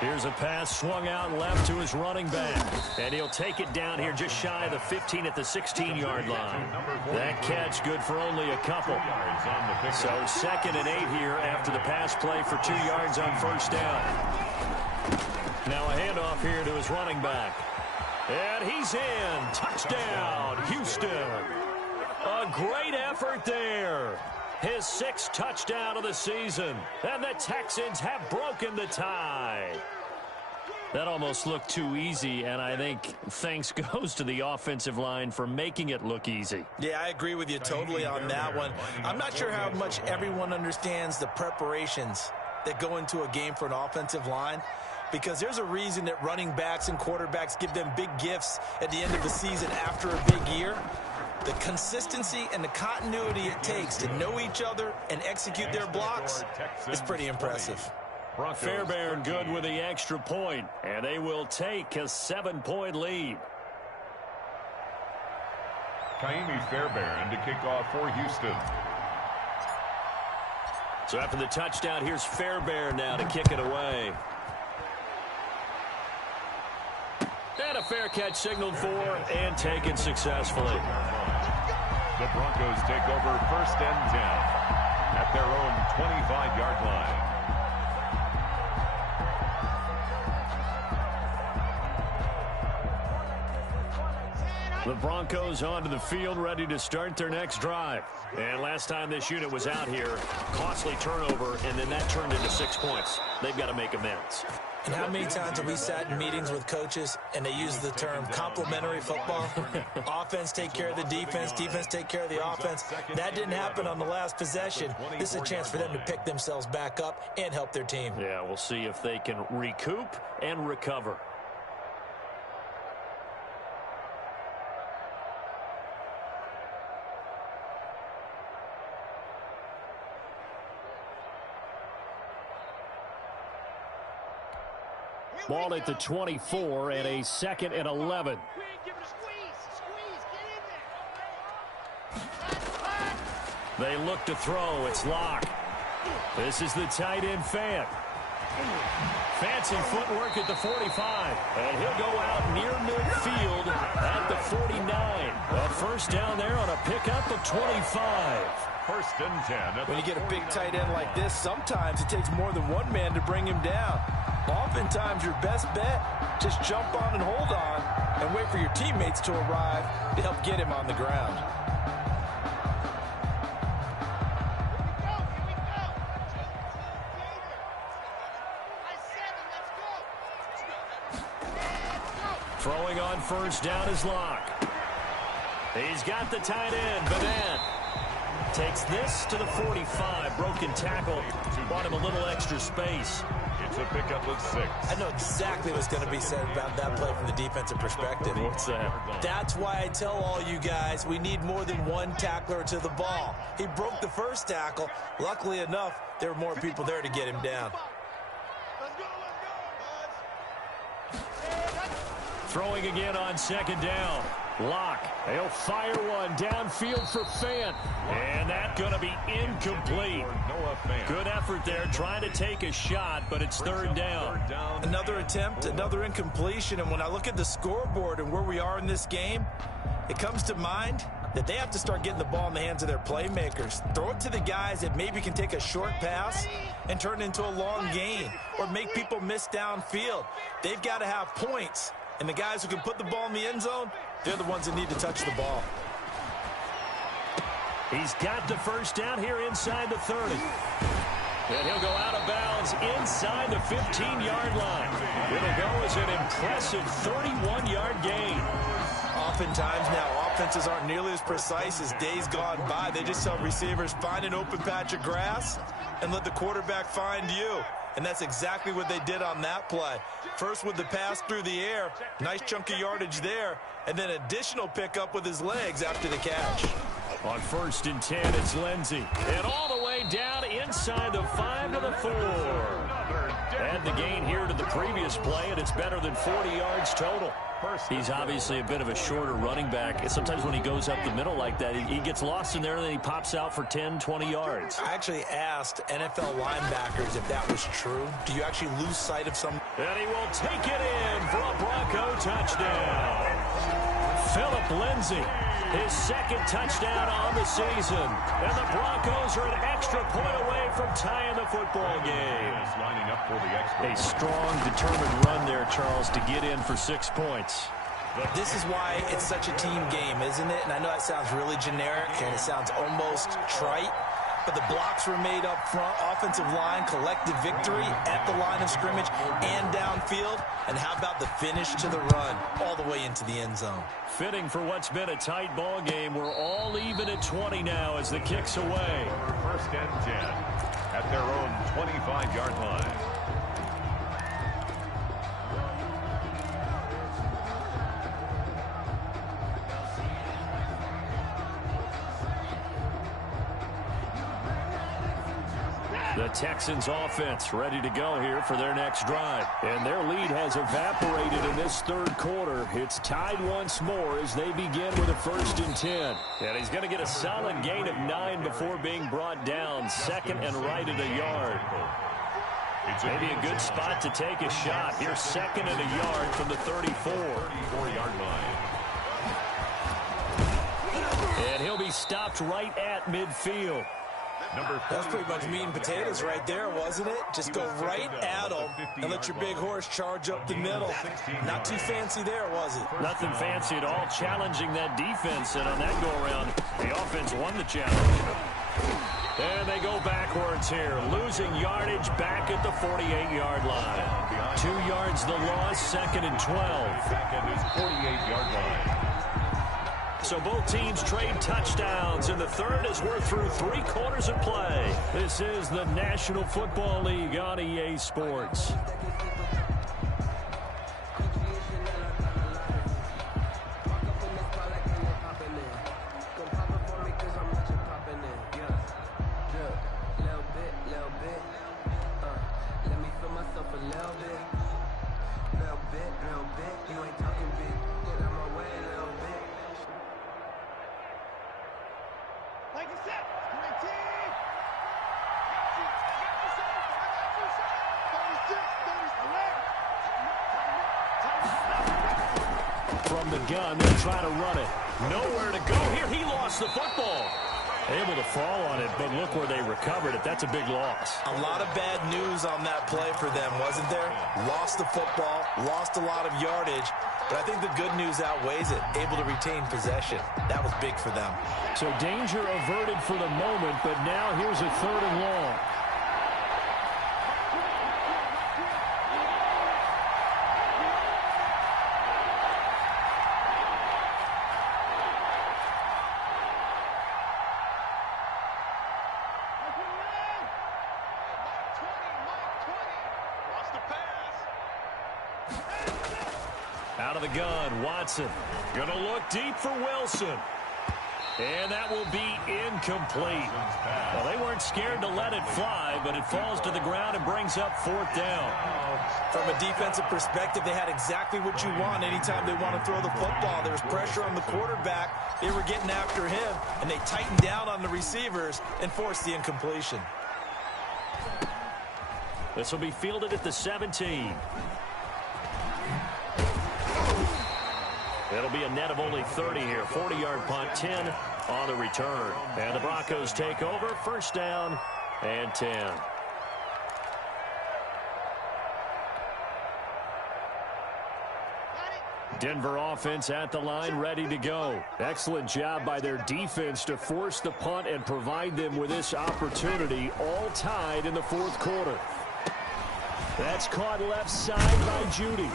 Here's a pass swung out left to his running back. And he'll take it down here just shy of the 15 at the 16-yard line. That catch good for only a couple. So 2nd and 8 here after the pass play for 2 yards on 1st down. Now a handoff here to his running back. And he's in. Touchdown, Houston. A great effort there. His 6th touchdown of the season. And the Texans have broken the tie. That almost looked too easy, and I think thanks goes to the offensive line for making it look easy. Yeah, I agree with you totally on that one. I'm not sure how much everyone understands the preparations that go into a game for an offensive line, because there's a reason that running backs and quarterbacks give them big gifts at the end of the season after a big year. The consistency and the continuity it takes to know each other and execute their blocks is pretty impressive. Fairbairn good with the extra point, and they will take a 7-point lead. Kaimi Fairbairn to kick off for Houston. So after the touchdown, here's Fairbairn now to kick it away. And a fair catch signaled for and taken successfully. The Broncos take over 1st and 10 at their own 25-yard line. The Broncos onto the field, ready to start their next drive. And last time this unit was out here, costly turnover, and then that turned into 6 points. They've got to make amends. And how many times have we sat in meetings with coaches and they use the term complementary football? Offense take care of the defense, defense take care of the offense. That didn't happen on the last possession. This is a chance for them to pick themselves back up and help their team. Yeah, we'll see if they can recoup and recover. Ball at the 24 and a 2nd and 11. They look to throw. It's Locke. This is the tight end Fant. Fancy footwork at the 45. And he'll go out near midfield at the 49. A 1st down there on a pickup of 25. 1st and 10. When you get a big tight end like this, sometimes it takes more than one man to bring him down. Oftentimes, your best bet, just jump on and hold on and wait for your teammates to arrive to help get him on the ground. Throwing on 1st down is Locke. He's got the tight end, Madden. Takes this to the 45. Broken tackle. Bought him a little extra space. It's a pickup of 6. I know exactly what's going to be said about that play from the defensive perspective. What's that? That's why I tell all you guys we need more than one tackler to the ball. He broke the 1st tackle. Luckily enough, there were more people there to get him down. Throwing again on 2nd down. Locke. He'll fire one downfield for Fant. And that's going to be incomplete. Good effort there trying to take a shot, but it's 3rd down. Another attempt, another incompletion. And when I look at the scoreboard and where we are in this game, it comes to mind that they have to start getting the ball in the hands of their playmakers. Throw it to the guys that maybe can take a short pass and turn it into a long gain or make people miss downfield. They've got to have points. And the guys who can put the ball in the end zone, they're the ones that need to touch the ball. He's got the 1st down here inside the 30. And he'll go out of bounds inside the 15-yard line. It'll go as an impressive 31-yard gain. Oftentimes now, offenses aren't nearly as precise as days gone by. They just tell receivers, find an open patch of grass and let the quarterback find you. And that's exactly what they did on that play. First with the pass through the air, nice chunk of yardage there, and then additional pickup with his legs after the catch. On 1st and 10, it's Lindsey. And all the way down inside the 5 to the 4. Add the gain here to the previous play, and it's better than 40 yards total. He's obviously a bit of a shorter running back. And sometimes when he goes up the middle like that, he gets lost in there, and then he pops out for 10, 20 yards. I actually asked NFL linebackers if that was true. Do you actually lose sight of some? And he will take it in for a Bronco touchdown. Phillip Lindsay, his second touchdown on the season. And the Broncos are an extra point away from tying the football game. Lining up for the extra. A strong, determined run there, Charles, to get in for 6 points. This is why it's such a team game, isn't it? And I know that sounds really generic and it sounds almost trite, but the blocks were made up front, offensive line, collective victory at the line of scrimmage and downfield. And how about the finish to the run all the way into the end zone? Fitting for what's been a tight ball game. We're all even at 20 now as the kick's away. First and 10 at their own 25-yard line. The Texans offense ready to go here for their next drive. And their lead has evaporated in this third quarter. It's tied once more as they begin with a 1st and 10. And he's going to get a solid gain of 9 before being brought down. Second and right at a yard. Maybe a good spot to take a shot. Here's second and a yard from the 34-yard line. And he'll be stopped right at midfield. That's pretty much meat and potatoes right there, wasn't it? Just go right at them and let your big horse charge up the middle. Not too fancy there, was it? Nothing fancy at all, challenging that defense. And on that go-around, the offense won the challenge. And they go backwards here, losing yardage back at the 48-yard line. 2 yards the loss, second and 12. Back at his 48-yard line. So both teams trade touchdowns in the third as we're through 3 quarters of play. This is the National Football League on EA Sports. From the gun, they'll try to run it. Nowhere to go here. He lost the football. Able to fall on it, but look where they recovered it. That's a big loss. A lot of bad news on that play for them, wasn't there? Lost the football, lost a lot of yardage, but I think the good news outweighs it. Able to retain possession. That was big for them. So danger averted for the moment, but now here's a 3rd and long. Out of the gun, Watson. Going to look deep for Wilson. And that will be incomplete. Well, they weren't scared to let it fly, but it falls to the ground and brings up 4th down. From a defensive perspective, they had exactly what you want anytime they want to throw the football. There was pressure on the quarterback. They were getting after him, and they tightened down on the receivers and forced the incompletion. This will be fielded at the 17. It'll be a net of only 30 here. 40-yard punt, 10 on the return. And the Broncos take over. 1st down and 10. Denver offense at the line, ready to go. Excellent job by their defense to force the punt and provide them with this opportunity, all tied in the 4th quarter. That's caught left side by Judy.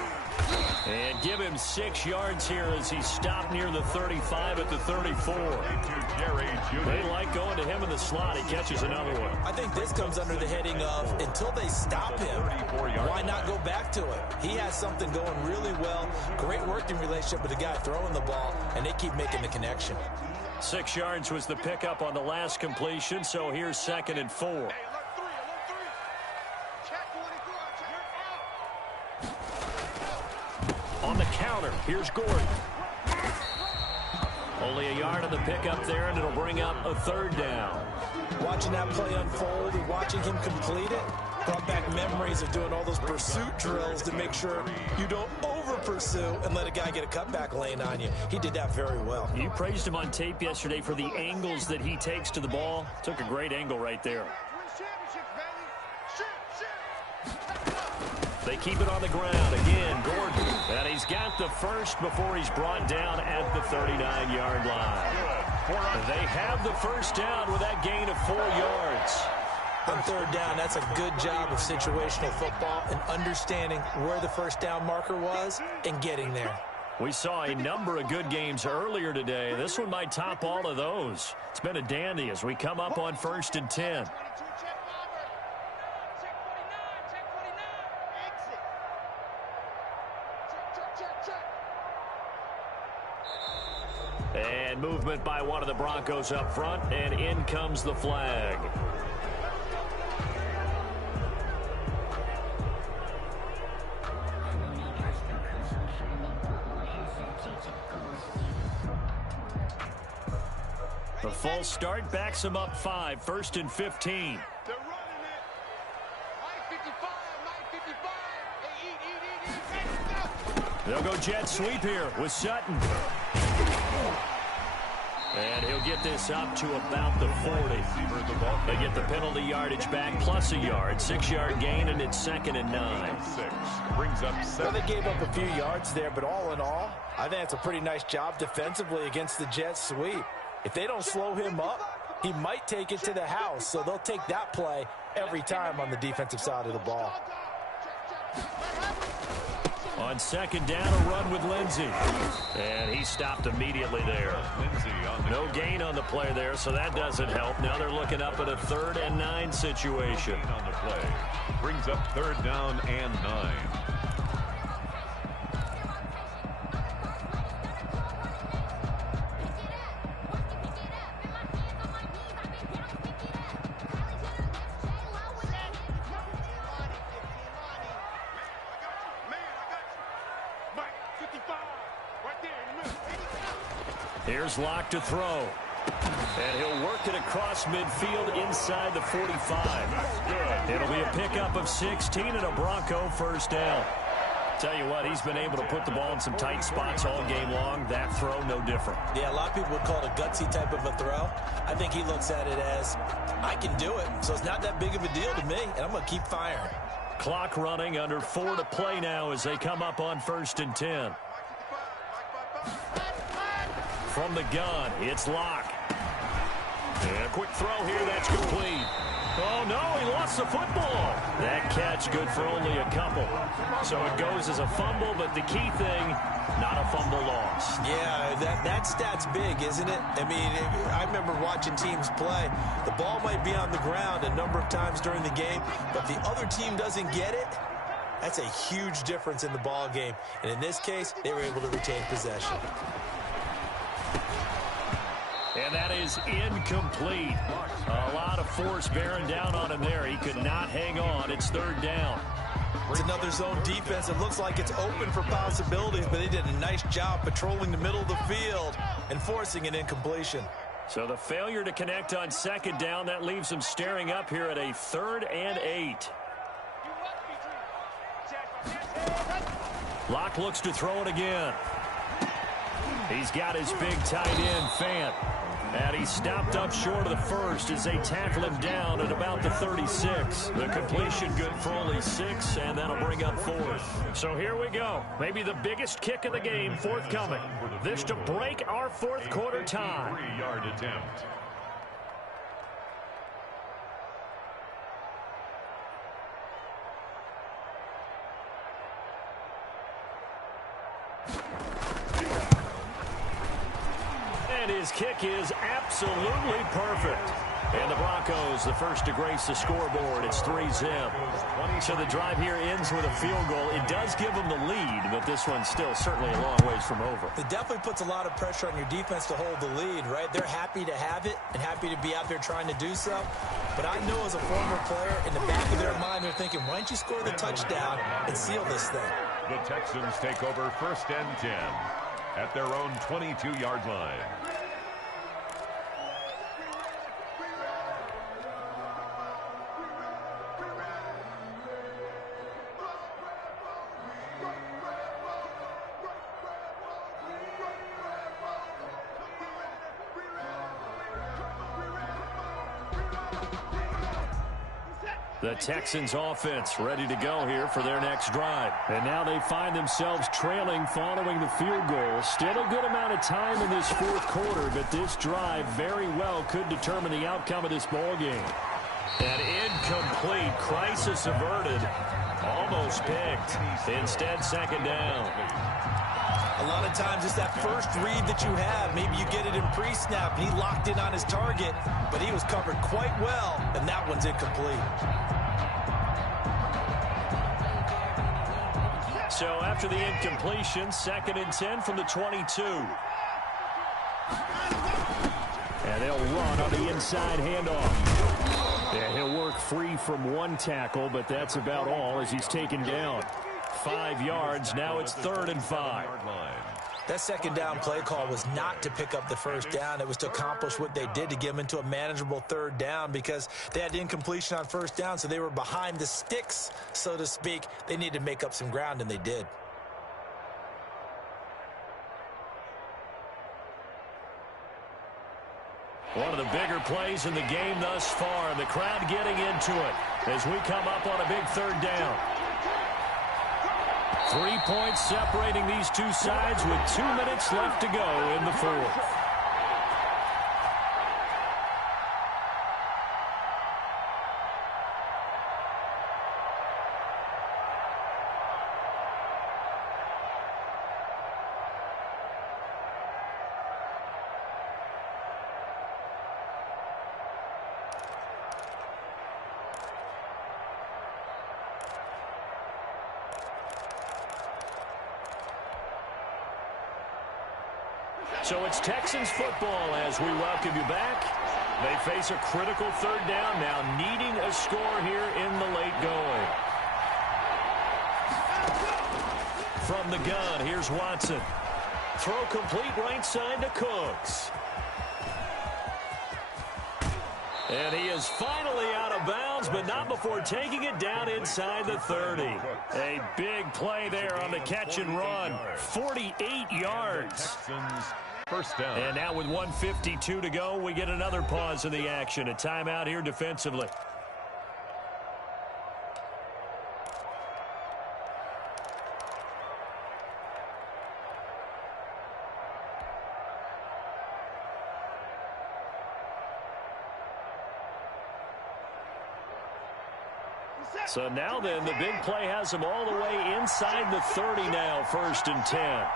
And give him 6 yards here as he stopped near the 35 at the 34. They like going to him in the slot. He catches another one. I think this comes under the heading of until they stop him, why not go back to it? He has something going really well. Great working relationship with the guy throwing the ball, and they keep making the connection. 6 yards was the pickup on the last completion, so here's 2nd and 4. counter. Here's Gordon. Only a yard on the pickup there, and it'll bring up a third down. Watching that play unfold and watching him complete it brought back memories of doing all those pursuit drills to make sure you don't over-pursue and let a guy get a cutback lane on you. He did that very well. You praised him on tape yesterday for the angles that he takes to the ball. Took a great angle right there. They keep it on the ground. Again, Gordon. And he's got the first before he's brought down at the 39-yard line. They have the first down with that gain of 4 yards. On third down, that's a good job of situational football and understanding where the first down marker was and getting there. We saw a number of good games earlier today. This one might top all of those. It's been a dandy as we come up on 1st and 10. And movement by one of the Broncos up front, and in comes the flag. The false start backs him up 5, 1st and 15. They're running it. 55. They'll go jet sweep here with Sutton. And he'll get this up to about the 40. They get the penalty yardage back plus a yard. 6-yard gain, and it's 2nd and 9. 6 brings up 7. Well, they gave up a few yards there, but all in all, I think it's a pretty nice job defensively against the jet sweep. If they don't slow him up, he might take it to the house, so they'll take that play every time on the defensive side of the ball. On 2nd down, a run with Lindsey. And he stopped immediately there. No gain on the play there, so that doesn't help. Now they're looking up at a 3rd and 9 situation. On the play. Brings up 3rd down and 9. Here's Locke to throw. And he'll work it across midfield inside the 45. It'll be a pickup of 16 and a Bronco first down. Tell you what, he's been able to put the ball in some tight spots all game long. That throw, no different. Yeah, a lot of people would call it a gutsy type of a throw. I think he looks at it as, I can do it, so it's not that big of a deal to me, and I'm going to keep firing. Clock running, under 4 to play now as they come up on 1st and 10. From the gun, it's Locke. And a quick throw here, that's complete. Oh, no, he lost the football. That catch good for only a couple. So it goes as a fumble, but the key thing, not a fumble loss. Yeah, that stat's big, isn't it? I mean, I remember watching teams play. The ball might be on the ground a number of times during the game, but if the other team doesn't get it, that's a huge difference in the ball game. And in this case, they were able to retain possession. And that is incomplete. A lot of force bearing down on him there. He could not hang on. It's 3rd down. It's another zone defense. It looks like it's open for possibilities, but they did a nice job patrolling the middle of the field and forcing an incompletion. So the failure to connect on 2nd down, that leaves them staring up here at a 3rd and 8. Locke looks to throw it again. He's got his big tight end, Fant. And he stopped up short of the first as they tackle him down at about the 36. The completion good for only 6, and that'll bring up 4th. So here we go. Maybe the biggest kick of the game forthcoming. This to break our 4th quarter tie. 3-yard attempt. His kick is absolutely perfect. And the Broncos, the first to grace the scoreboard. It's 3-zip. So the drive here ends with a field goal. It does give them the lead, but this one's still certainly a long ways from over. It definitely puts a lot of pressure on your defense to hold the lead, right? They're happy to have it and happy to be out there trying to do so. But I know as a former player, in the back of their mind, they're thinking, why don't you score the touchdown and seal this thing? The Texans take over 1st and 10 at their own 22-yard line. The Texans offense ready to go here for their next drive. And now they find themselves trailing following the field goal. Still a good amount of time in this fourth quarter, but this drive very well could determine the outcome of this ball game. An incomplete, crisis averted, almost picked. Instead, 2nd down. A lot of times it's that first read that you have. Maybe you get it in pre-snap, and he locked in on his target, but he was covered quite well, and that one's incomplete. So after the incompletion, 2nd and 10 from the 22. And they'll run on the inside handoff. Yeah, he'll work free from one tackle, but that's about all as he's taken down. 5 yards. Now it's 3rd and 5. That 2nd down play call was not to pick up the 1st down. It was to accomplish what they did to get them into a manageable 3rd down because they had incompletion on 1st down, so they were behind the sticks, so to speak. They needed to make up some ground, and they did. One of the bigger plays in the game thus far. The crowd getting into it as we come up on a big 3rd down. 3 points separating these two sides with 2 minutes left to go in the 4th. So it's Texans football as we welcome you back. They face a critical 3rd down now, needing a score here in the late going. From the gun, here's Watson. Throw complete right side to Cooks. And he is finally out of bounds, but not before taking it down inside the 30. A big play there on the catch and run. 48 yards. 1st down. And now with 1:52 to go, we get another pause in the action. A timeout here defensively. So now then, the big play has them all the way inside the 30 now, 1st and 10.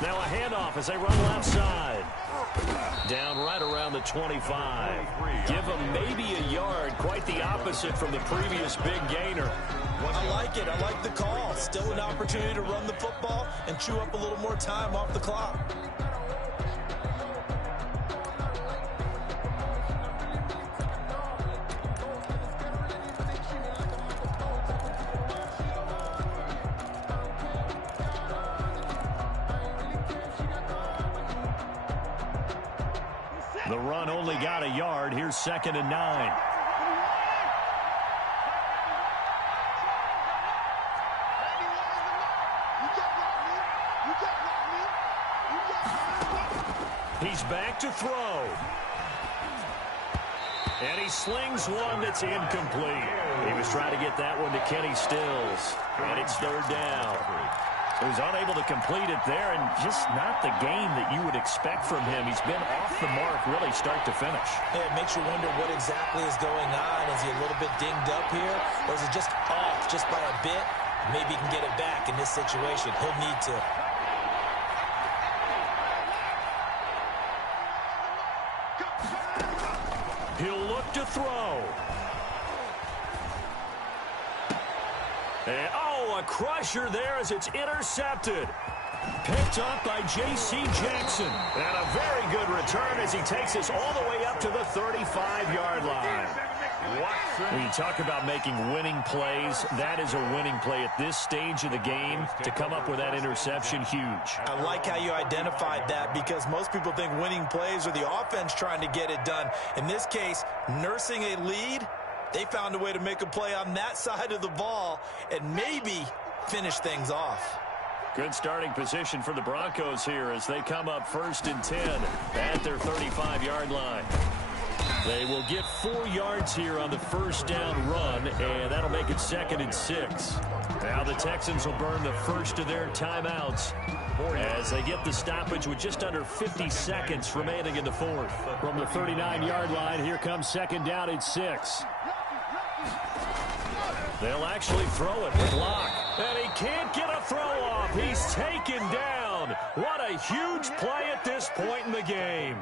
Now a handoff as they run left side. Down right around the 25. Give them maybe a yard, quite the opposite from the previous big gainer. I like it. I like the call. Still an opportunity to run the football and chew up a little more time off the clock. The run only got a yard. Here's 2nd and 9. He's back to throw. And he slings one that's incomplete. He was trying to get that one to Kenny Stills. And it's 3rd down. He was unable to complete it there, and just not the game that you would expect from him. He's been off the mark really start to finish. Yeah, it makes you wonder what exactly is going on. Is he a little bit dinged up here, or is it just off just by a bit? Maybe he can get it back in this situation. He'll need to. He'll look to throw. And, oh, a crusher there as it's intercepted. Picked off by J.C. Jackson. And a very good return as he takes us all the way up to the 35-yard line. When you talk about making winning plays, that is a winning play at this stage of the game. To come up with that interception, huge. I like how you identified that because most people think winning plays are the offense trying to get it done. In this case, nursing a lead, they found a way to make a play on that side of the ball and maybe finish things off. Good starting position for the Broncos here as they come up 1st and 10 at their 35-yard line. They will get 4 yards here on the first down run, and that'll make it 2nd and 6. Now the Texans will burn the first of their timeouts as they get the stoppage with just under 50 seconds remaining in the fourth. From the 39-yard line, here comes 2nd down and 6. They'll actually throw it with Locke. And he can't get a throw off. He's taken down. What a huge play at this point in the game.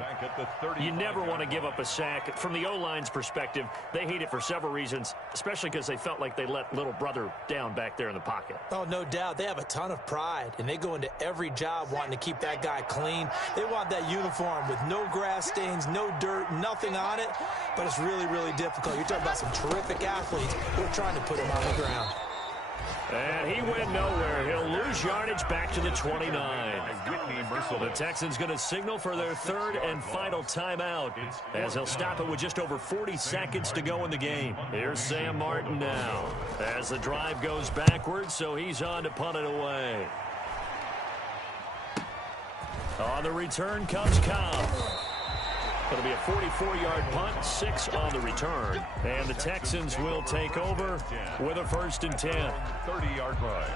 You never want to give up a sack. From the O-line's perspective, they hate it for several reasons, especially because they felt like they let little brother down back there in the pocket. Oh, no doubt. They have a ton of pride, and they go into every job wanting to keep that guy clean. They want that uniform with no grass stains, no dirt, nothing on it, but it's really, really difficult. You're talking about some terrific athletes who are trying to put him on the ground. And he went nowhere. He'll lose yardage back to the 29. The Texans going to signal for their 3rd and final timeout as they'll stop it with just over 40 seconds to go in the game. Here's Sam Martin now as the drive goes backwards, so he's on to punt it away. On the return comes Cobb. It'll be a 44-yard punt, 6 on the return. And the Texans will take over with a 1st and 10. 30-yard line.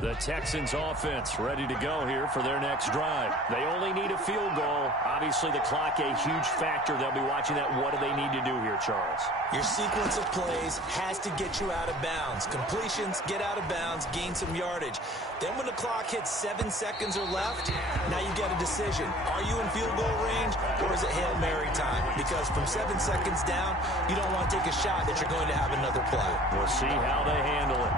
The Texans offense ready to go here for their next drive. They only need a field goal. Obviously, the clock a huge factor. They'll be watching that. What do they need to do here, Charles? Your sequence of plays has to get you out of bounds. Completions, get out of bounds, gain some yardage. Then when the clock hits 7 seconds or left, now you get a decision. Are you in field goal range or is it Hail Mary time? Because from 7 seconds down, you don't want to take a shot that you're going to have another play. We'll see how they handle it.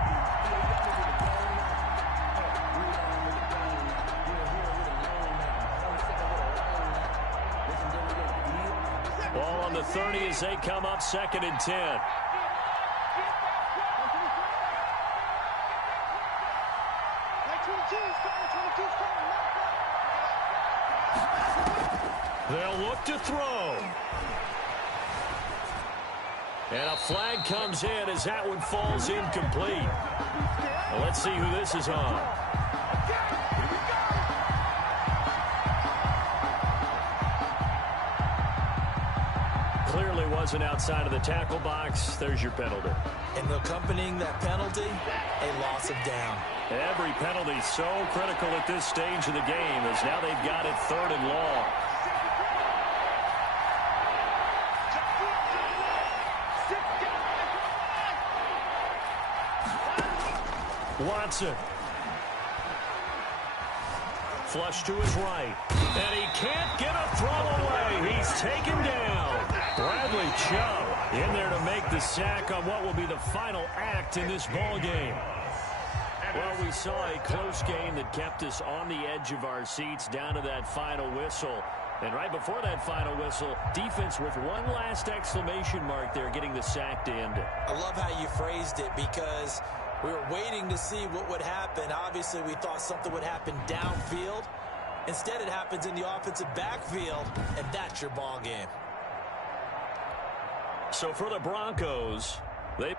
Ball on the 30 as they come up 2nd and 10. They'll look to throw. And a flag comes in as that one falls incomplete. Well, let's see who this is on. Clearly wasn't outside of the tackle box. There's your penalty. And accompanying that penalty, a loss of down. Every penalty so critical at this stage of the game as now they've got it 3rd and long. Watson. Flush to his right. And he can't get a throw away. He's taken down. Bradley Chubb in there to make the sack on what will be the final act in this ball game. Well, we saw a close game that kept us on the edge of our seats down to that final whistle. And right before that final whistle, defense with one last exclamation mark there getting the sack to end it. I love how you phrased it because we were waiting to see what would happen. Obviously, we thought something would happen downfield. Instead, it happens in the offensive backfield, and that's your ball game. So for the Broncos, they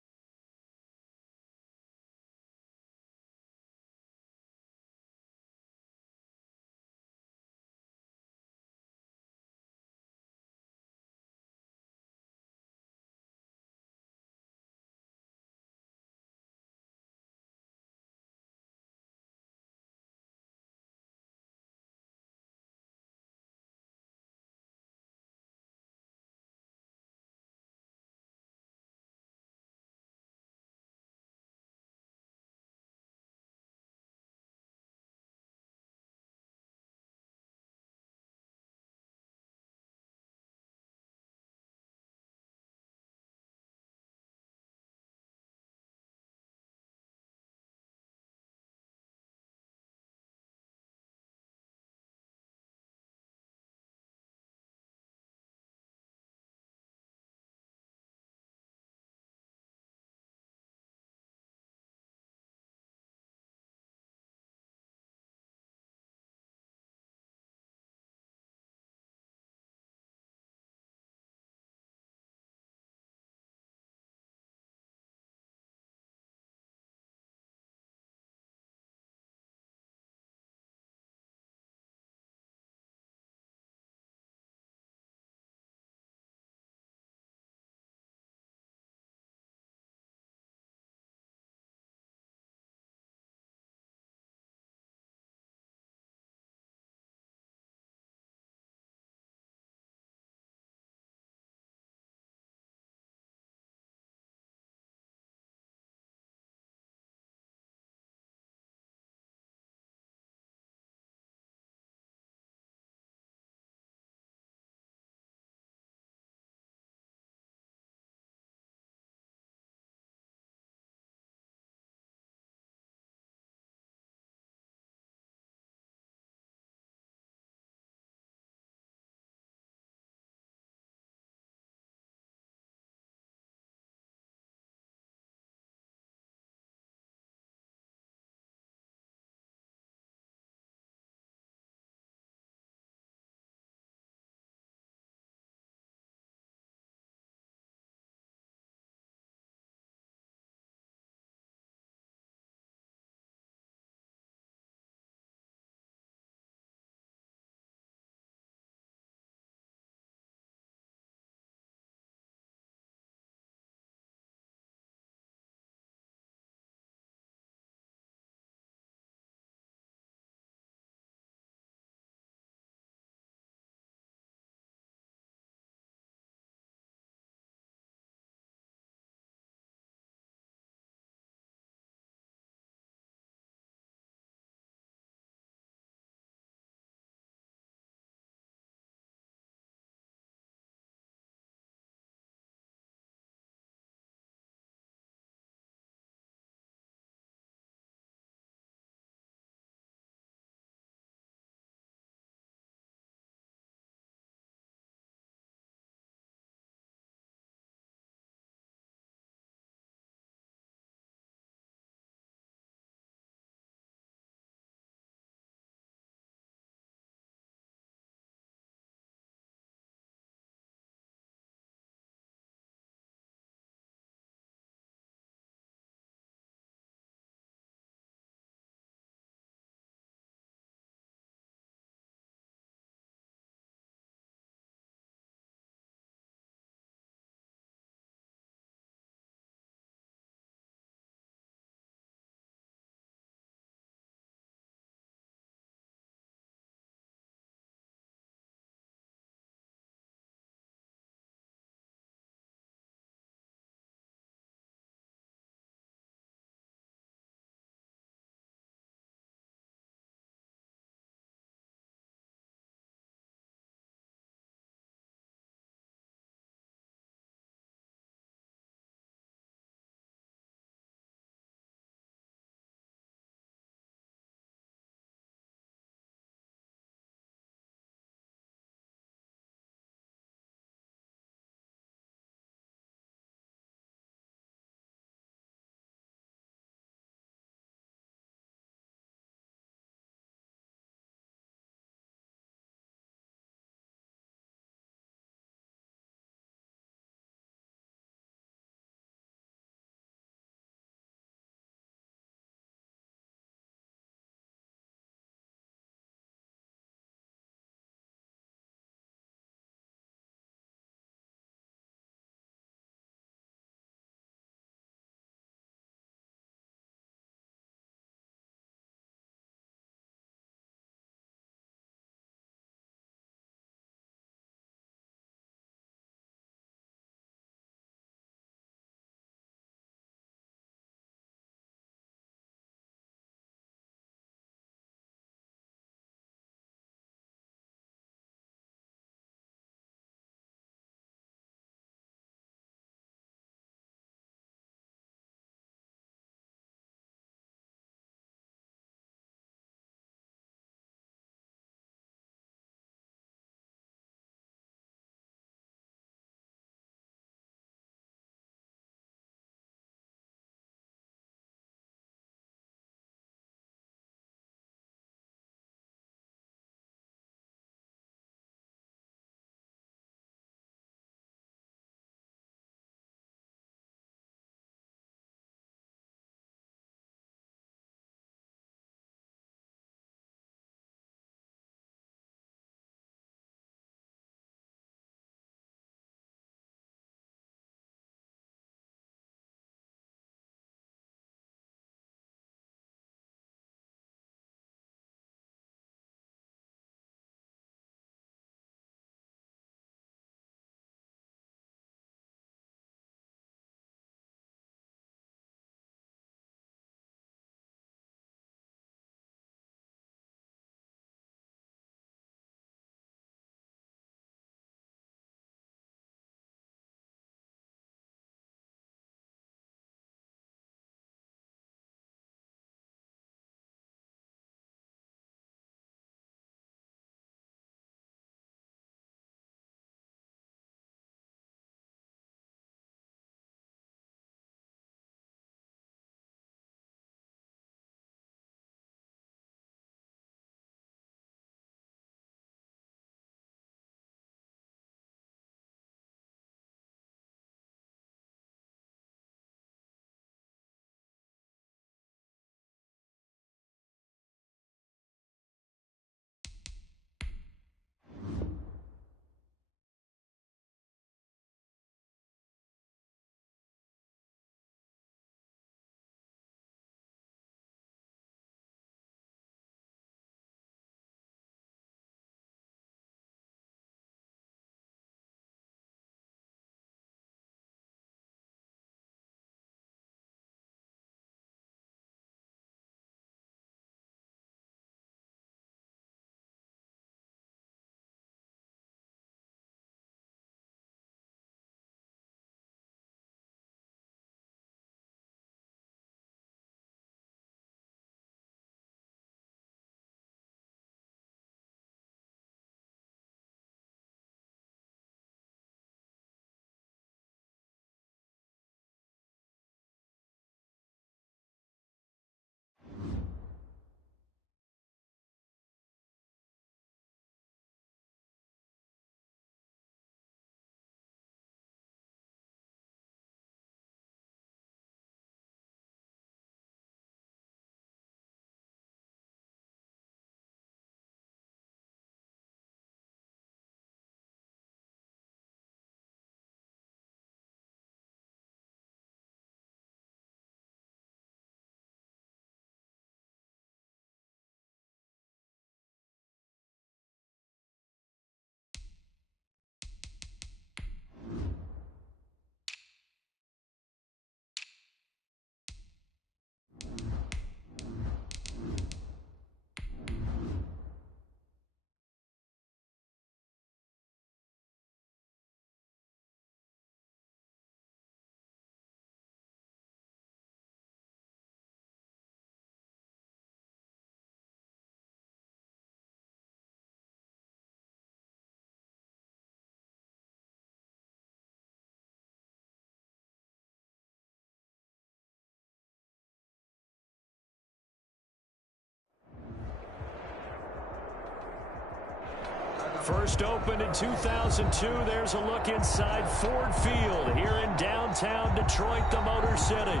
First opened in 2002. There's a look inside Ford Field here in downtown Detroit, the Motor City.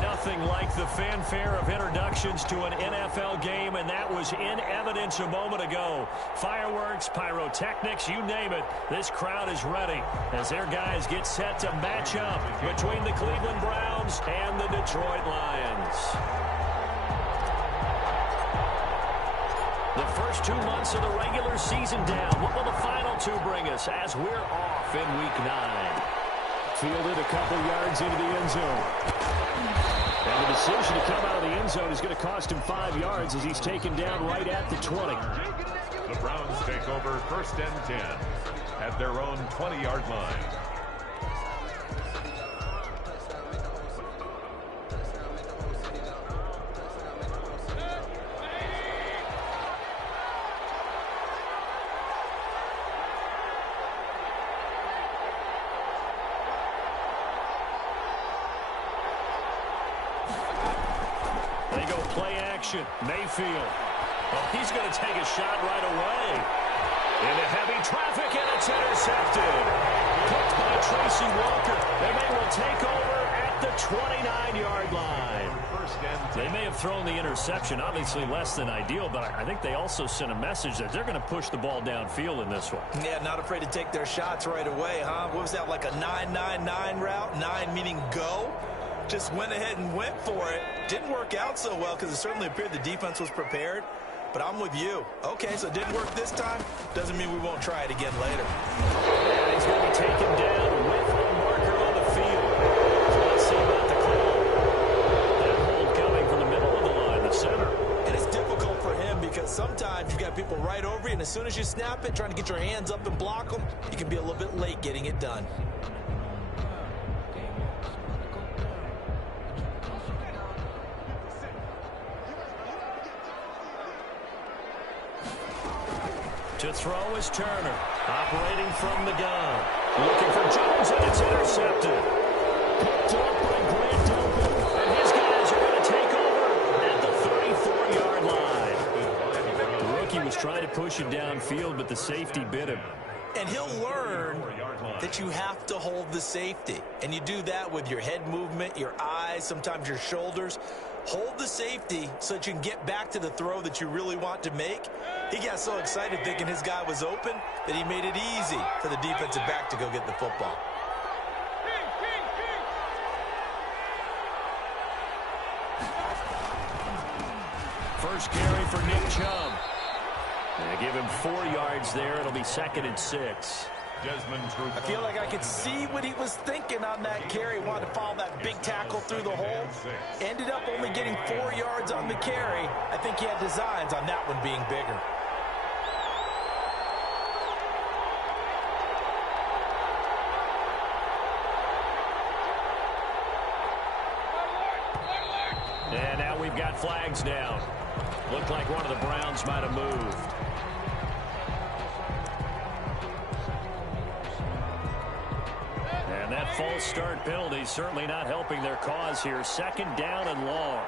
Nothing like the fanfare of introductions to an NFL game, and that was in evidence a moment ago. Fireworks, pyrotechnics, you name it. This crowd is ready as their guys get set to match up between the Cleveland Browns and the Detroit Lions. The first 2 months of the regular season down. What will the final two bring us as we're off in Week 9? Fielded a couple yards into the end zone. And the decision to come out of the end zone is going to cost him 5 yards as he's taken down right at the 20. The Browns take over 1st and 10 at their own 20-yard line. They go play action. Mayfield. Oh, he's going to take a shot right away. Into heavy traffic, and it's intercepted. Picked by Tracy Walker. And they will take over at the 29-yard line. They may have thrown the interception, obviously less than ideal, but I think they also sent a message that they're going to push the ball downfield in this one. Yeah, not afraid to take their shots right away, huh? What was that, like a 9-9-9 route? 9 meaning go? Just went ahead and went for it. Didn't work out so well because it certainly appeared the defense was prepared. But I'm with you. Okay, so it didn't work this time. Doesn't mean we won't try it again later. And he's going to be taken down with a marker on the field. So let's see about the call. That hold coming from the middle of the line, the center. And it's difficult for him because sometimes you got people right over you, and as soon as you snap it, trying to get your hands up and block them, you can be a little bit late getting it done. To throw is Turner, operating from the gun. Looking for Jones, and it's intercepted. Picked up by Grant Delpit, and his guys are going to take over at the 34-yard line. The rookie was trying to push it downfield, but the safety bit him. And he'll learn that you have to hold the safety. And you do that with your head movement, your eyes, sometimes your shoulders. Hold the safety so that you can get back to the throw that you really want to make. He got so excited thinking his guy was open that he made it easy for the defensive back to go get the football. First carry for Nick Chubb. They give him 4 yards there. It'll be 2nd and 6. I feel like I could see what he was thinking on that carry. Wanted to follow that big tackle through the hole. Ended up only getting 4 yards on the carry. I think he had designs on that one being bigger. And now we've got flags down. Looked like one of the Browns might have moved. And that false start penalty certainly not helping their cause here. 2nd down and long.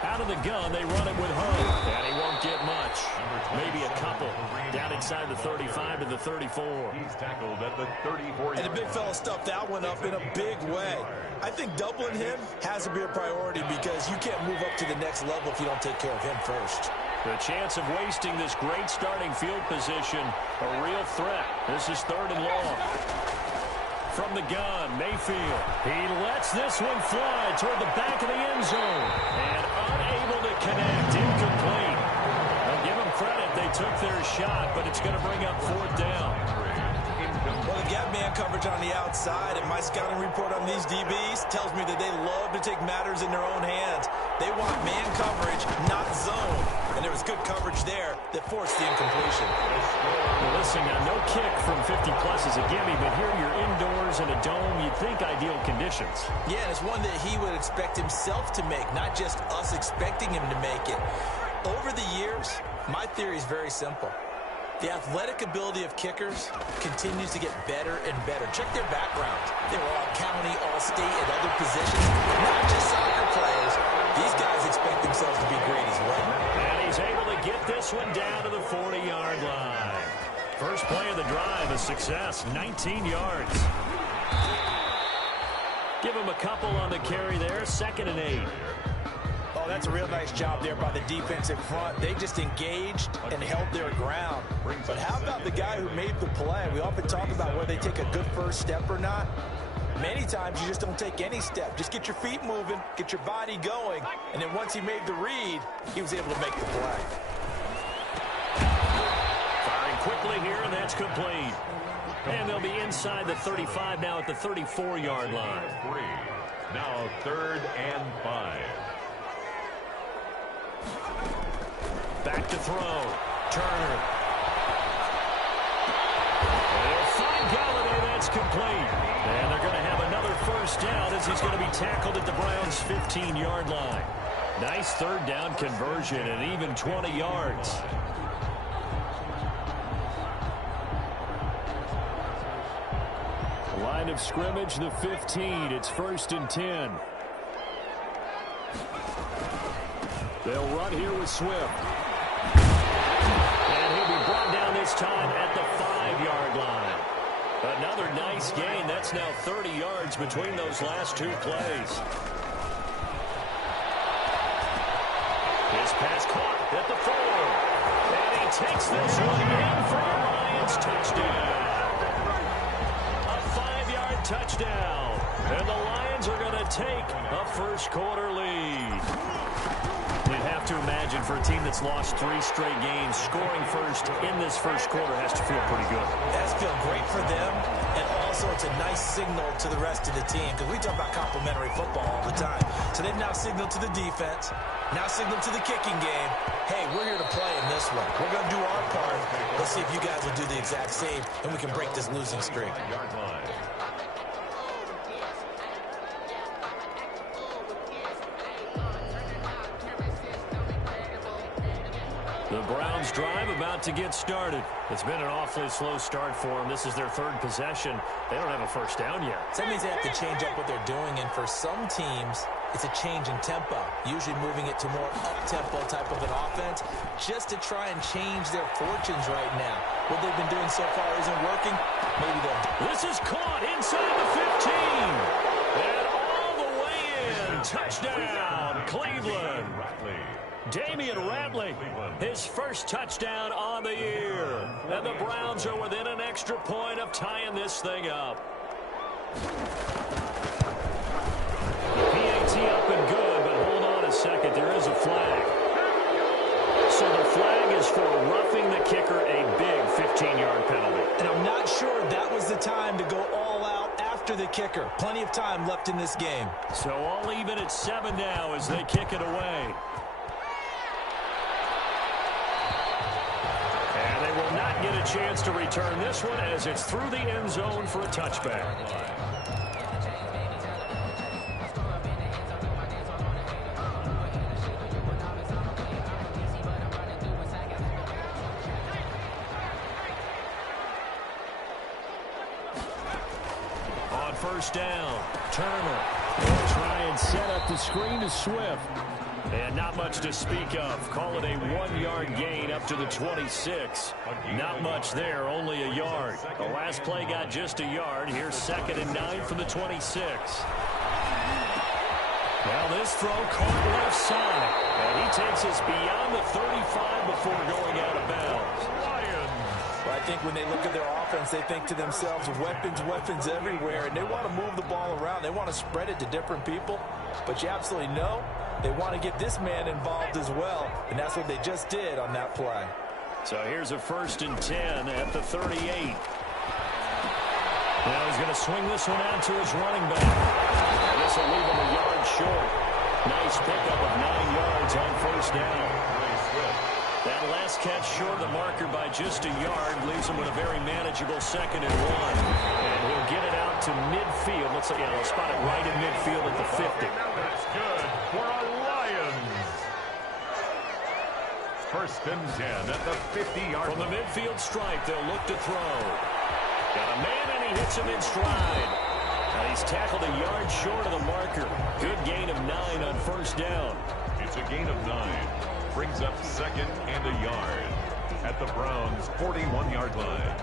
Out of the gun, they run it with Hunt. And he won't get much. Maybe a couple. Down inside the 35 to the 34. He's tackled at the 34. And the big fella stuffed that one up in a big way. I think doubling him has to be a priority because you can't move up to the next level if you don't take care of him first. The chance of wasting this great starting field position, a real threat. This is 3rd and long. From the gun, Mayfield. He lets this one fly toward the back of the end zone. And unable to connect, incomplete. I'll give them credit, they took their shot, but it's going to bring up 4th down. Well, they got man coverage on the outside, and my scouting report on these DBs tells me that they love to take matters in their own hands. They want man coverage, not zone. And there was good coverage there that forced the incompletion. Well, listen, now, no kick from 50-plus is a gimme, but here you're indoors in a dome. You'd think ideal conditions. Yeah, and it's one that he would expect himself to make, not just us expecting him to make it. Over the years, my theory is very simple. The athletic ability of kickers continues to get better and better. Check their background. They were all county, all state, and other positions, not just soccer players. These guys expect themselves to be great as well. And he's able to get this this one down to the 40-yard line. First play of the drive, a success, 19 yards. Give him a couple on the carry there, 2nd and 8. Oh, that's a real nice job there by the defensive front. They just engaged and held their ground. But how about the guy who made the play? We often talk about whether they take a good first step or not. Many times you just don't take any step. Just get your feet moving, get your body going, and then once he made the read, he was able to make the play. Firing quickly here, and that's complete. And they'll be inside the 35 now at the 34-yard line. Now 3rd and 5. Back to throw. Turner. They'll find Galladay. That's complete. And they're going to have another first down as he's going to be tackled at the Browns' 15-yard line. Nice 3rd down conversion and even 20 yards. Line of scrimmage, the 15. It's 1st and 10. They'll run here with Swift. And he'll be brought down this time at the 5-yard line. Another nice gain. That's now 30 yards between those last 2 plays. His pass caught at the 4. And he takes this one in for a Lions touchdown. A 5-yard touchdown. And the Lions are going to take a first-quarter lead. You'd have to imagine for a team that's lost 3 straight games, scoring first in this first quarter has to feel pretty good. That's feel great for them, and also it's a nice signal to the rest of the team because we talk about complementary football all the time. So they've now signaled to the defense, now signaled to the kicking game, hey, we're here to play in this one. We're going to do our part. Let's see if you guys will do the exact same, and we can break this losing streak. The Browns drive about to get started. It's been an awfully slow start for them. This is their 3rd possession. They don't have a first down yet. So that means they have to change up what they're doing, and for some teams, it's a change in tempo, usually moving it to more up-tempo type of an offense just to try and change their fortunes right now. What they've been doing so far isn't working. Maybe they'll... This is caught inside the 15. And all the way in. Touchdown, Cleveland. Damian Ratley, his first touchdown on the year. And the Browns are within an extra point of tying this thing up. The PAT up and good, but hold on a second. There is a flag. So the flag is for roughing the kicker, a big 15-yard penalty. And I'm not sure that was the time to go all out after the kicker. Plenty of time left in this game. So all even at 7 now as they kick it away. And they will not get a chance to return this one as it's through the end zone for a touchback. On first down, Turner will try and set up the screen to Swift. And not much to speak of. Call it a 1-yard gain up to the 26. Not much there, only a yard. The last play got just a yard. Here's 2nd and 9 from the 26. Now this throw caught left side. And he takes us beyond the 35 before going out of bounds. Well, I think when they look at their offense, they think to themselves, weapons, weapons everywhere. And they want to move the ball around. They want to spread it to different people. But you absolutely know they want to get this man involved as well. And that's what they just did on that play. So here's a 1st and 10 at the 38. Now he's going to swing this one out to his running back. This will leave him a yard short. Nice pickup of 9 yards on first down. That last catch short of the marker by just a yard leaves him with a very manageable 2nd and 1. And he'll get it out to midfield. Let's say, they'll spot it right in midfield at the 50. That's good for a Lions. 1st and 10 at the 50-yard line. From the midfield stripe, they'll look to throw. Got a man, and he hits him in stride. Now he's tackled a yard short of the marker. Good gain of 9 on first down. It's a gain of 9. Brings up 2nd and a yard at the Browns' 41-yard line.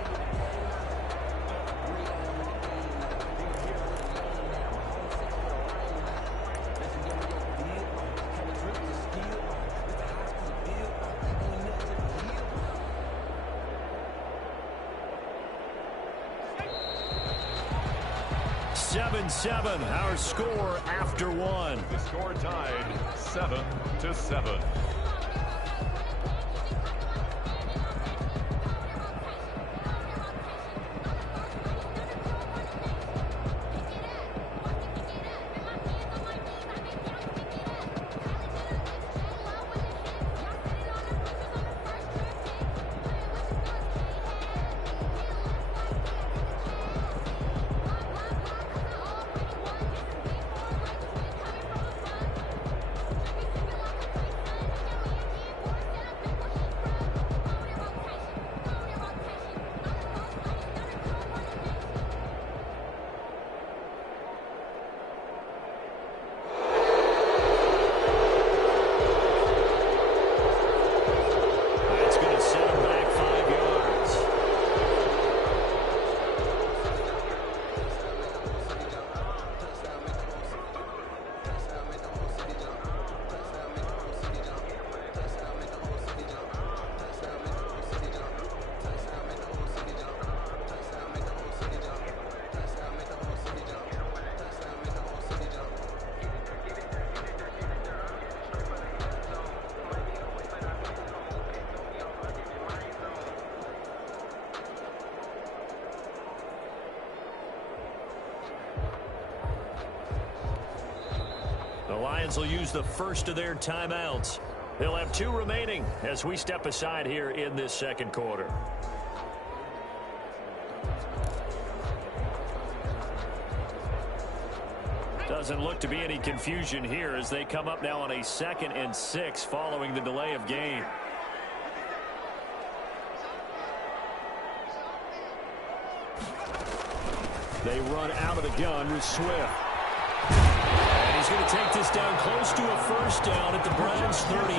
Our score after one. The score tied 7-7. The Lions will use the first of their timeouts. They'll have 2 remaining as we step aside here in this second quarter. Doesn't look to be any confusion here as they come up now on a 2nd and 6 following the delay of game. They run out of the gun with Swift. He's going to take this down close to a first down at the Browns' 38.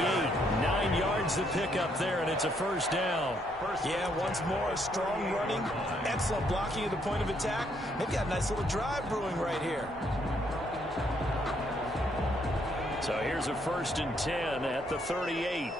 9 yards to pick up there, and it's a first down. Yeah, once more, strong running, excellent blocking at the point of attack. They've got a nice little drive brewing right here. So here's a 1st and 10 at the 38.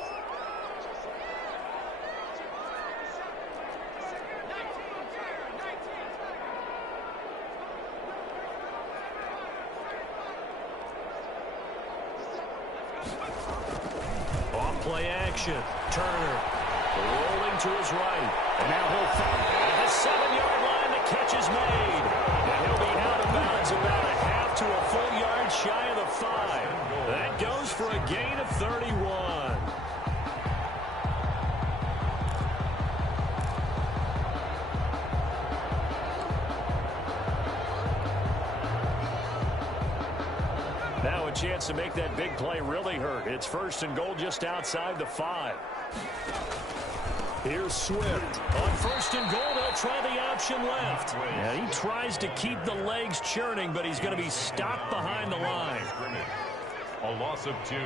Play action. Turner rolling to his right. And now he'll find at the 7-yard line. The catch is made. And he'll be out of bounds about a half to a full yard shy of the 5. That goes for a gain of 31. Now a chance to make that big play really hurt. It's 1st and goal just outside the 5. Here's Swift. On 1st and goal, they'll try the option left. Yeah, he tries to keep the legs churning, but he's going to be stopped behind the line. A loss of 2.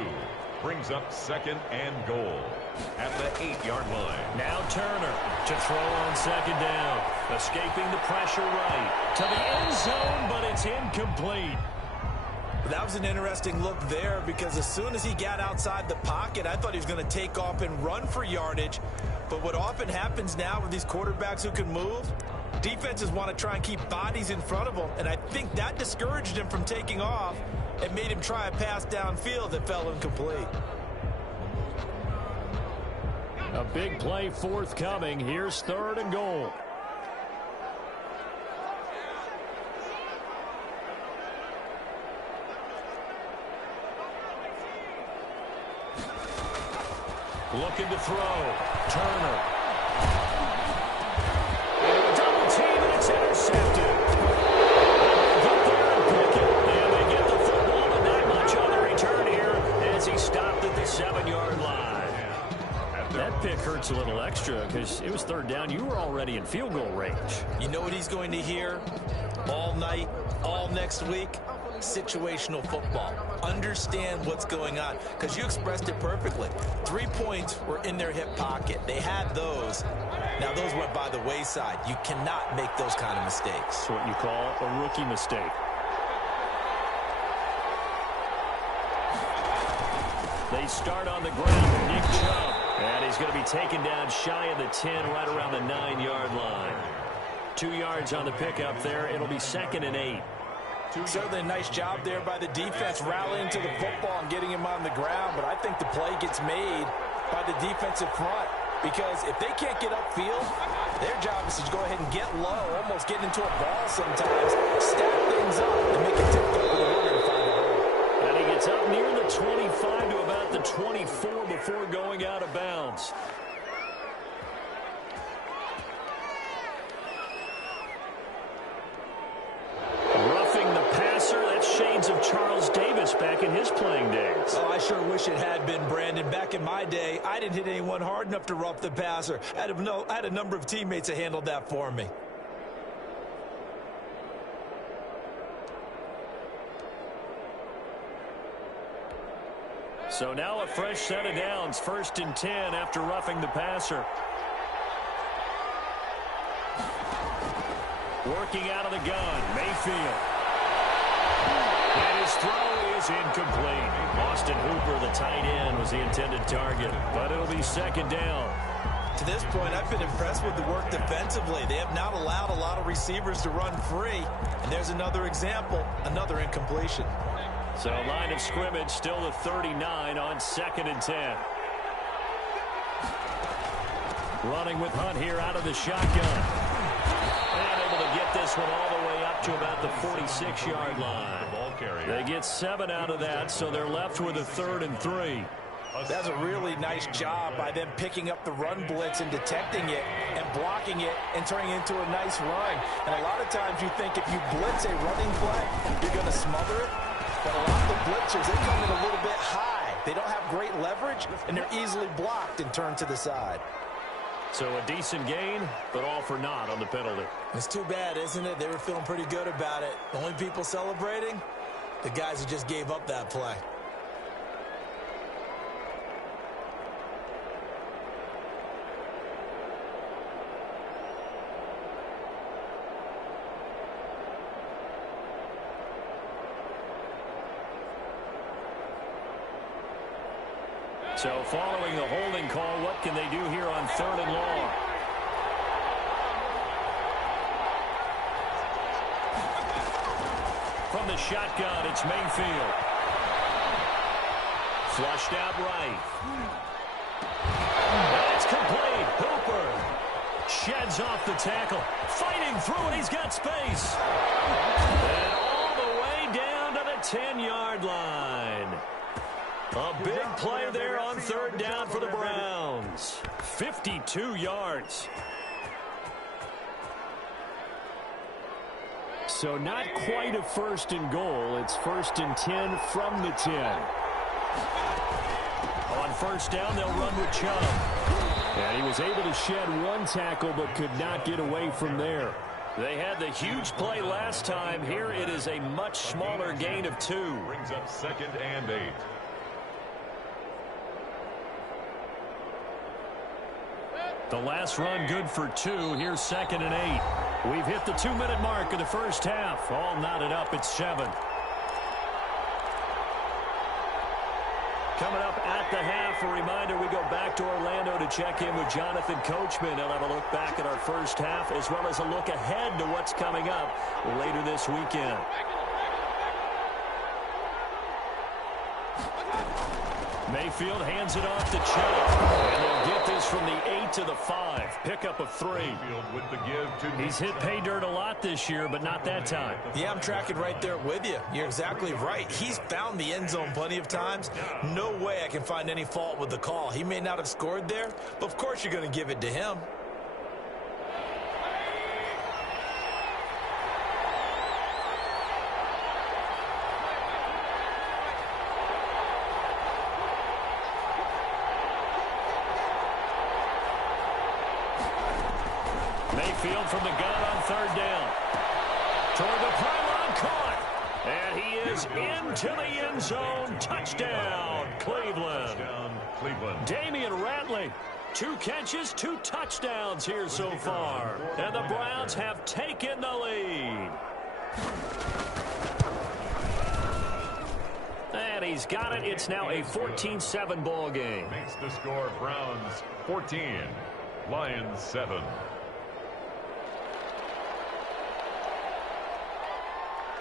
Brings up 2nd and goal at the 8-yard line. Now Turner to throw on 2nd down. Escaping the pressure right to the end zone, but it's incomplete. That was an interesting look there because as soon as he got outside the pocket, I thought he was going to take off and run for yardage. But what often happens now with these quarterbacks who can move, defenses want to try and keep bodies in front of them. And I think that discouraged him from taking off and made him try a pass downfield that fell incomplete. A big play forthcoming. Here's 3rd and goal. Looking to throw. Turner. Double team, and it's intercepted. Get there and pick it. And they get the football, but not much on the return here as he stopped at the 7-yard line. That pick hurts a little extra because it was 3rd down. You were already in field goal range. You know what he's going to hear all night, all next week? situational football. Understand what's going on, because you expressed it perfectly. 3 points were in their hip pocket. They had those. Now, those went by the wayside. You cannot make those kind of mistakes. It's what you call a rookie mistake. They start on the ground. Nick Chubb. And he's going to be taken down shy of the 10, right around the 9-yard line. 2 yards on the pickup there. It'll be 2nd and 8. Certainly a nice job there by the defense rallying to the football and getting him on the ground. But I think the play gets made by the defensive front. Because if they can't get upfield, their job is to go ahead and get low, almost get into a ball sometimes, stack things up, and make it difficult for the runner to find a hole. And he gets up near the 25 to about the 24 before going out of bounds. Roughing the passer, that's shades of Charles Davis back in his playing days. Oh, I sure wish it had been, Brandon. Back in my day, I didn't hit anyone hard enough to rough the passer. I had a number of teammates that handled that for me. So now a fresh set of downs, 1st and 10 after roughing the passer. Working out of the gun, Mayfield. And his throw is incomplete. Austin Hooper, the tight end, was the intended target, but it'll be 2nd down. To this point, I've been impressed with the work defensively. They have not allowed a lot of receivers to run free. And there's another example, another incompletion. So line of scrimmage still the 39 on 2nd and 10. Running with Hunt here out of the shotgun. And able to get this one all the way up to about the 46-yard line. They get 7 out of that, so they're left with a 3rd and 3. That's a really nice job by them picking up the run blitz and detecting it and blocking it and turning it into a nice run. And a lot of times you think if you blitz a running play, you're going to smother it. But a lot of the blitzers, they come in a little bit high. They don't have great leverage, and they're easily blocked and turned to the side. So a decent gain, but all for naught on the penalty. It's too bad, isn't it? They were feeling pretty good about it. The only people celebrating, the guys who just gave up that play. So following the holding call, what can they do here on 3rd and long? From the shotgun, it's Mayfield. Flushed out right. And it's complete. Hooper sheds off the tackle. Fighting through it. He's got space. And all the way down to the 10-yard line. A big play there on 3rd down for the Browns. 52 yards. So not quite a 1st and goal. It's 1st and 10 from the 10. On 1st down, they'll run with Chubb. And he was able to shed 1 tackle but could not get away from there. They had the huge play last time. Here it is a much smaller gain of 2. Brings up 2nd and 8. The last run good for 2. Here's 2nd and 8. We've hit the 2-minute mark of the first half. All knotted up at 7. Coming up at the half, a reminder, we go back to Orlando to check in with Jonathan Coachman. He'll have a look back at our first half as well as a look ahead to what's coming up later this weekend. Mayfield hands it off to Chubb. And they'll get this from the 8 to the 5. Pickup of 3. With the give to He's hit pay dirt a lot this year, but not that time. Yeah, I'm tracking right there with you. You're exactly right. He's found the end zone plenty of times. No way I can find any fault with the call. He may not have scored there, but of course you're going to give it to him. Mayfield from the gun on 3rd down. Toward the pylon, caught. And he is into the end zone. Touchdown, Cleveland. Touchdown, Cleveland. Damian Ratley, 2 catches, 2 touchdowns here so far. And the Browns have taken the lead. And he's got it. It's now a 14-7 ball game. Makes the score Browns 14, Lions 7.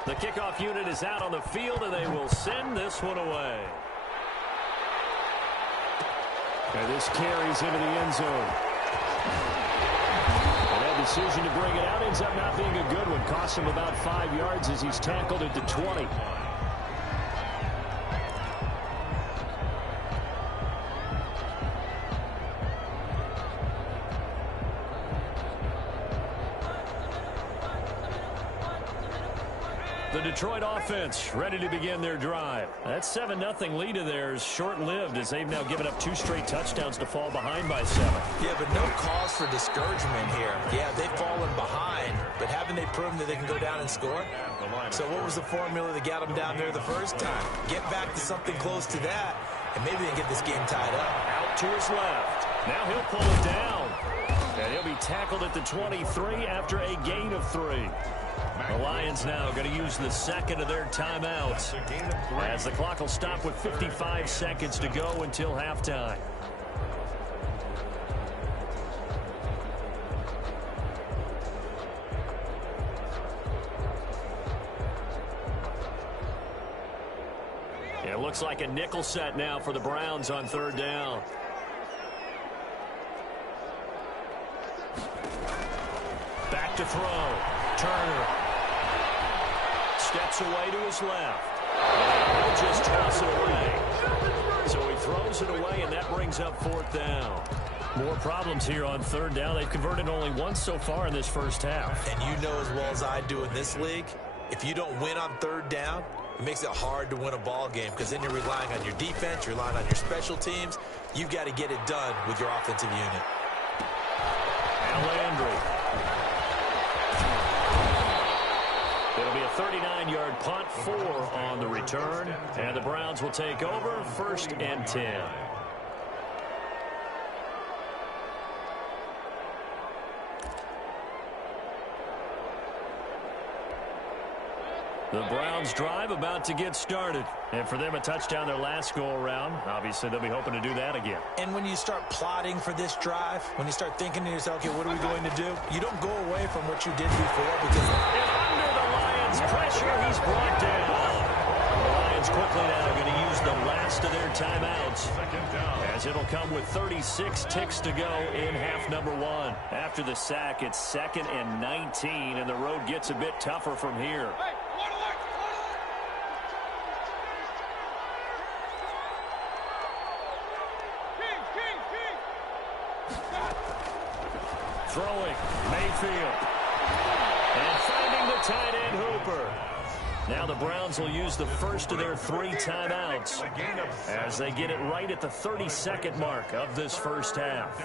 The kickoff unit is out on the field, and they will send this one away. And this carries into the end zone. And that decision to bring it out ends up not being a good one. Costs him about 5 yards as he's tackled at the 20. The Detroit offense ready to begin their drive. That 7-0 lead of theirs short-lived as they've now given up 2 straight touchdowns to fall behind by 7. Yeah, but no cause for discouragement here. Yeah, they've fallen behind, but haven't they proven that they can go down and score? So what was the formula that got them down there the first time? Get back to something close to that, and maybe they can get this game tied up. Out to his left. Now he'll pull it down. And he'll be tackled at the 23 after a gain of 3. The Lions now going to use the second of their timeouts as the clock will stop with 55 seconds to go until halftime. It looks like a nickel set now for the Browns on 3rd down. Back to throw. Turner steps away to his left. And he'll just toss it away. So he throws it away, and that brings up 4th down. More problems here on 3rd down. They've converted only once so far in this first half. And you know as well as I do in this league, if you don't win on 3rd down, it makes it hard to win a ball game because then you're relying on your defense, you're relying on your special teams. You've got to get it done with your offensive unit. And Landry. It'll be a 39-yard punt, 4 on the return. And the Browns will take over 1st and 10. The Browns drive about to get started. And for them, a touchdown their last go-around. Obviously, they'll be hoping to do that again. And when you start plotting for this drive, when you start thinking to yourself, okay, what are we going to do? You don't go away from what you did before because... And under the Lions' pressure, he's brought down. The Lions quickly now going to use the last of their timeouts as it'll come with 36 ticks to go in half number 1. After the sack, it's 2nd and 19, and the road gets a bit tougher from here. Throwing, Mayfield. And finding the tight end, Hooper. Now the Browns will use the first of their 3 timeouts as they get it right at the 32nd mark of this first half.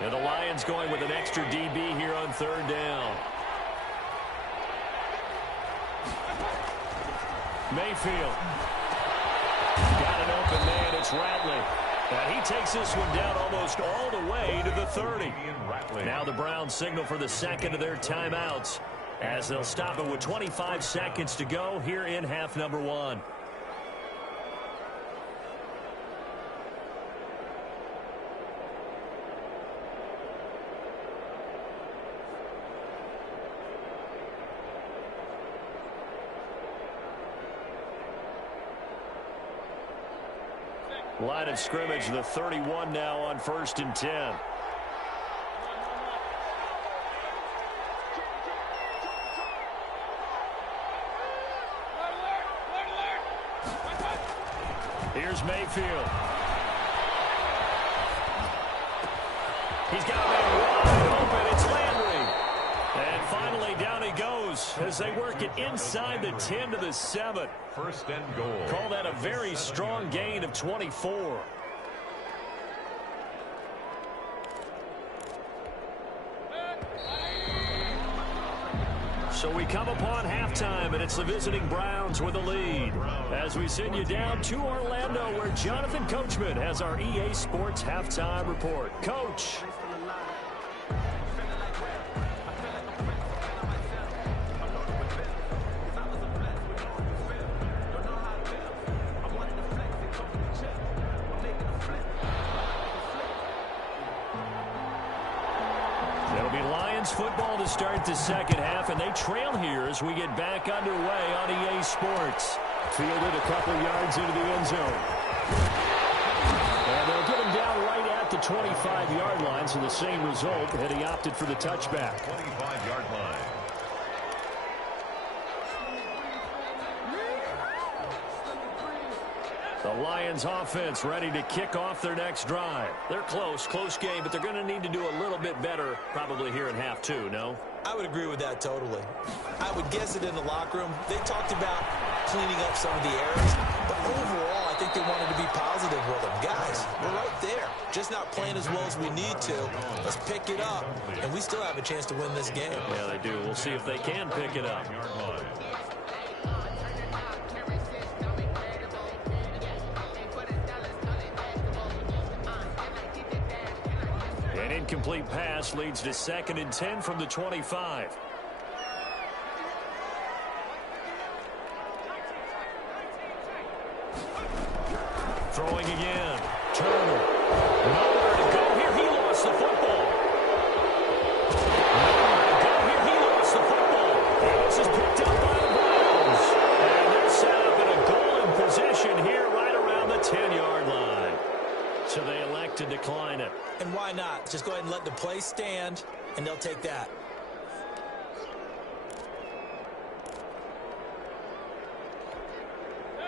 And the Lions going with an extra DB here on 3rd down. Mayfield. Got an open man. It's Ratley. And he takes this one down almost all the way to the 30. Now the Browns signal for the 2nd of their timeouts as they'll stop it with 25 seconds to go here in half number 1. Line of scrimmage, the 31 now on 1st and 10. Here's Mayfield. He's got a man wide open. It's Landry. And finally down he goes goes as they work it inside the 10 to the 7. First and goal. Call that a very strong gain of 24. So we come upon halftime, and it's the visiting Browns with a lead. As we send you down to Orlando, where Jonathan Coachman has our EA Sports halftime report. Coach. Football to start the second half, and they trail here as we get back underway on EA Sports. Fielded a couple yards into the end zone. And they'll get him down right at the 25-yard line, so the same result, and he opted for the touchback. 25-yard line. The Lions offense ready to kick off their next drive. They're close game, but they're going to need to do a little bit better probably here in half two, no? I would agree with that totally. I would guess it in the locker room. They talked about cleaning up some of the errors, but overall I think they wanted to be positive with them. Guys, we're right there. Just not playing as well as we need to. Let's pick it up, and we still have a chance to win this game. Yeah, they do. We'll see if they can pick it up. An incomplete pass leads to 2nd and 10 from the 25. Throwing again. Turner. Nowhere to go here. He lost the football. Nowhere to go here. He lost the football. And this is picked up by the Browns. And they're set up in a goal position here right around the 10-yard line. So they elect to decline it. And why not? Just go ahead and let the play stand, and they'll take that.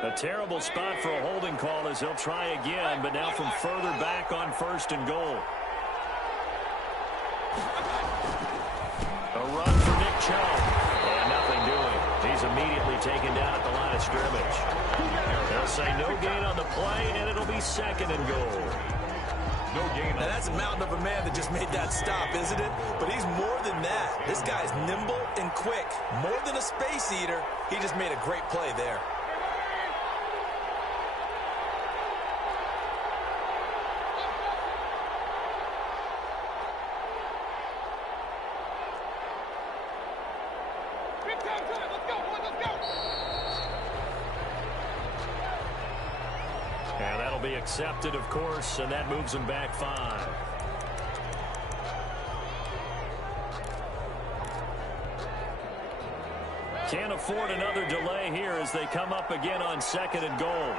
A terrible spot for a holding call as they'll try again, but now from further back on 1st and goal. A run for Nick Chubb. And nothing doing. He's immediately taken down at the line of scrimmage. They'll say no gain on the play, and it'll be 2nd and goal. No gain. Now that's a mountain of a man that just made that stop, isn't it? But he's more than that. This guy's nimble and quick. More than a space eater. He just made a great play there. Be accepted, of course, and that moves them back 5. Can't afford another delay here as they come up again on 2nd and goal.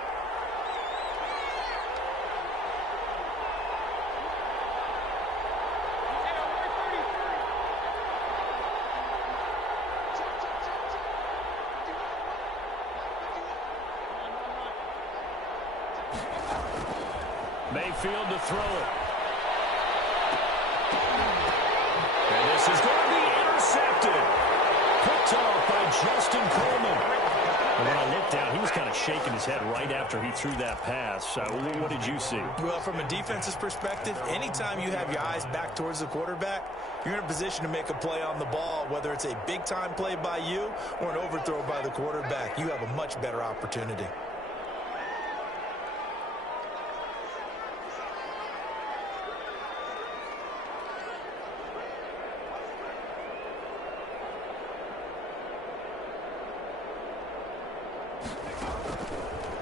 Mayfield to throw it. And this is going to be intercepted. Picked off by Justin Coleman. And when I looked down, he was kind of shaking his head right after he threw that pass. What did you see? Well, from a defense's perspective, anytime you have your eyes back towards the quarterback, you're in a position to make a play on the ball, whether it's a big-time play by you or an overthrow by the quarterback. You have a much better opportunity.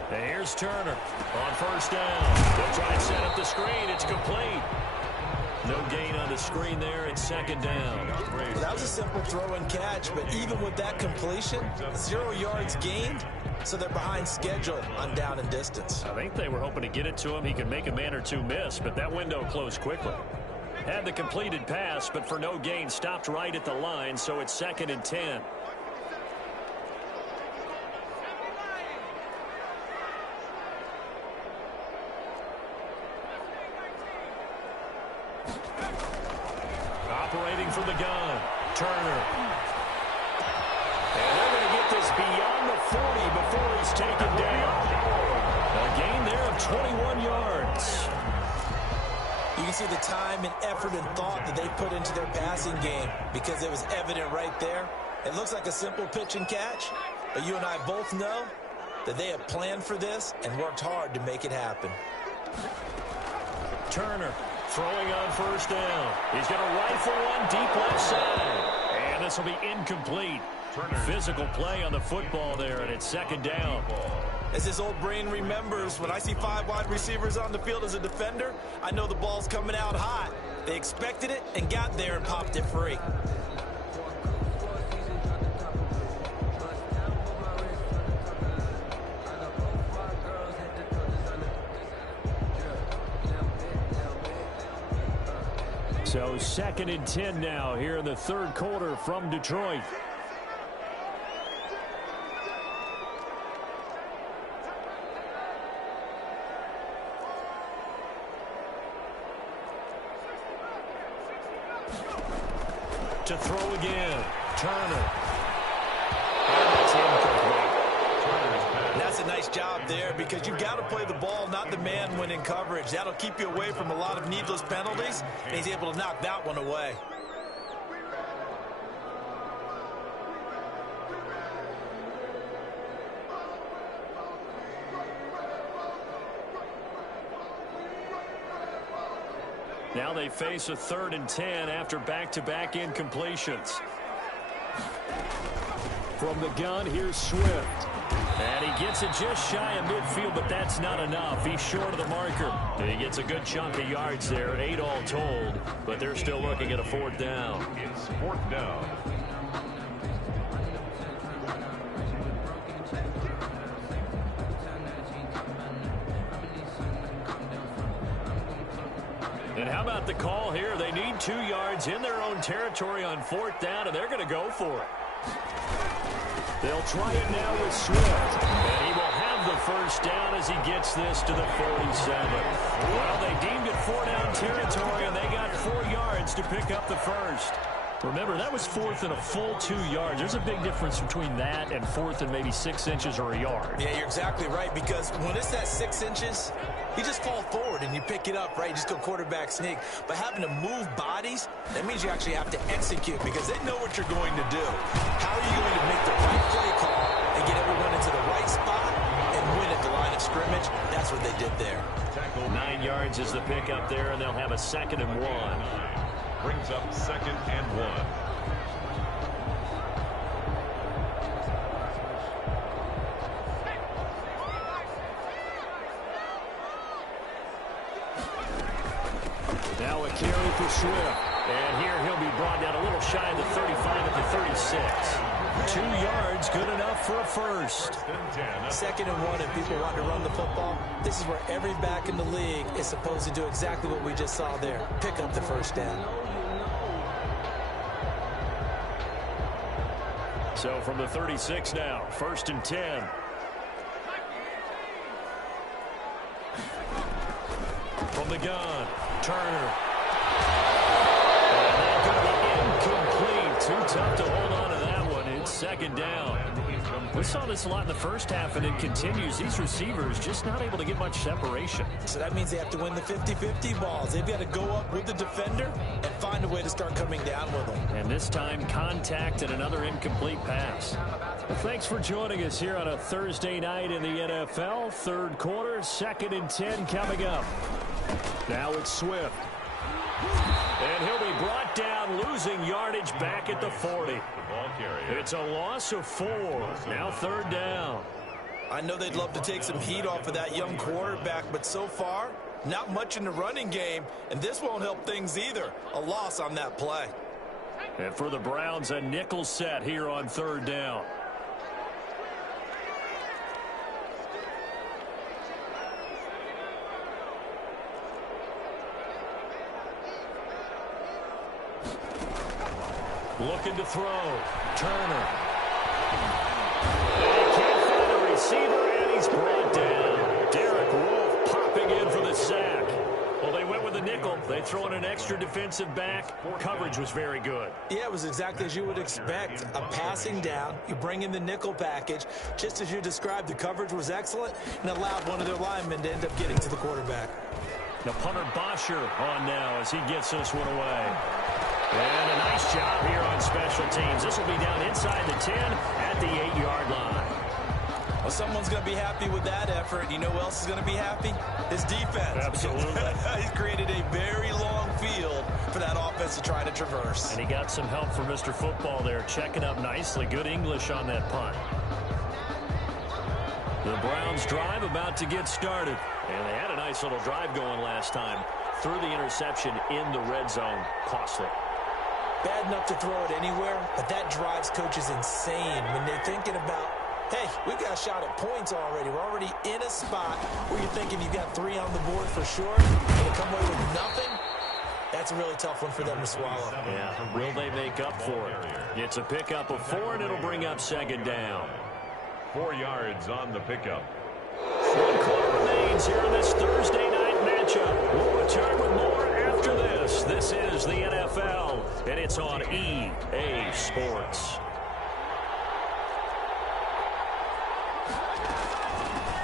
Here's Turner on 1st down. They'll try and set up the screen. It's complete. No gain on the screen there. It's 2nd down. Well, that was a simple throw and catch, but even with that completion, 0 yards gained, so they're behind schedule on down and distance. I think they were hoping to get it to him. He could make a man or two miss, but that window closed quickly. Had the completed pass, but for no gain, stopped right at the line, so it's 2nd and 10. Operating from the gun, Turner. And they're going to get this beyond the 40 before he's taken down. A gain there of 21 yards. You can see the time and effort and thought that they put into their passing game because it was evident right there. It looks like a simple pitch and catch, but you and I both know that they have planned for this and worked hard to make it happen. Turner throwing on first down. He's going to rifle one deep left side. And this will be incomplete. Physical play on the football there, and it's second down. As his old brain remembers, when I see 5 wide receivers on the field as a defender, I know the ball's coming out hot. They expected it and got there and popped it free. So 2nd and 10 now here in the third quarter from Detroit. To throw again, Turner. And that's incomplete. And that's a nice job there because you've got to play the ball, not the man when in coverage. That'll keep you away from a lot of needless penalties, and he's able to knock that one away. Now they face a 3rd and 10 after back-to-back incompletions. From the gun, here's Swift. And he gets it just shy of midfield, but that's not enough. He's short of the marker. He gets a good chunk of yards there, 8 all told, but they're still looking at a 4th down. It's 4th down. And how about the call here? They need 2 yards in their own territory on 4th down, and they're going to go for it. They'll try it now with Swift. And he will have the first down as he gets this to the 47. Well, they deemed it 4-down territory, and they got 4 yards to pick up the first. Remember, that was 4th and a full 2 yards. There's a big difference between that and 4th and maybe 6 inches or a yard. Yeah, you're exactly right, because when it's that 6 inches, you just fall forward and you pick it up, right? You just go quarterback sneak. But having to move bodies, that means you actually have to execute because they know what you're going to do. How are you going to make the right play call and get everyone into the right spot and win at the line of scrimmage? That's what they did there. 9 yards is the pickup there, and they'll have a 2nd and 1. Brings up 2nd and 1. Now a carry for Swift. And here he'll be brought down a little shy of the 35 at the 36. 2 yards, good enough for a first. 2nd and 1, and people want to run the football. This is where every back in the league is supposed to do exactly what we just saw there. Pick up the first down. So from the 36 now, 1st and 10. From the gun, Turner. And that's going to be incomplete. Too tough to hold on to that one. It's 2nd down. We saw this a lot in the first half, and it continues. These receivers just not able to get much separation. So that means they have to win the 50-50 balls. They've got to go up with the defender and find a way to start coming down with them. And this time, contact and another incomplete pass. Well, thanks for joining us here on a Thursday night in the NFL. Third quarter, 2nd and 10 coming up. Now it's Swift. And he'll be brought down, losing yardage back at the 40. It's a loss of 4. Now 3rd down. I know they'd love to take some heat off of that young quarterback, but so far, not much in the running game, and this won't help things either. A loss on that play. And for the Browns, a nickel set here on 3rd down. Looking to throw. Turner. And he can't find a receiver, and he's brought down. Derek Wolfe popping in for the sack. Well, they went with the the nickel. They throw in an extra defensive back. Coverage was very good. Yeah, it was exactly as you would expect. A passing down. You bring in the nickel package. Just as you described, the coverage was excellent and allowed one of their linemen to end up getting to the quarterback. Now punter Bosher on now as he gets this one away. And a nice job here on special teams. This will be down inside the 10 at the 8-yard line. Well, someone's going to be happy with that effort. You know who else is going to be happy? His defense. Absolutely. He's created a very long field for that offense to try to traverse. And he got some help from Mr. Football there, checking up nicely. Good English on that punt. The Browns drive about to get started. And they had a nice little drive going last time. Threw the interception in the red zone. Costly. Bad enough to throw it anywhere, but that drives coaches insane when they're thinking about, hey, we've got a shot at points already. We're already in a spot where you're thinking you've got 3 on the board for sure, and to come away with nothing, that's a really tough one for them to swallow. Yeah, will they make up for it? It's a pickup of 4, and it'll bring up second down. 4 yards on the pickup. 1 quarter remains here in this Thursday night matchup. We'll return with more after this. This is the NFL, and it's on EA Sports.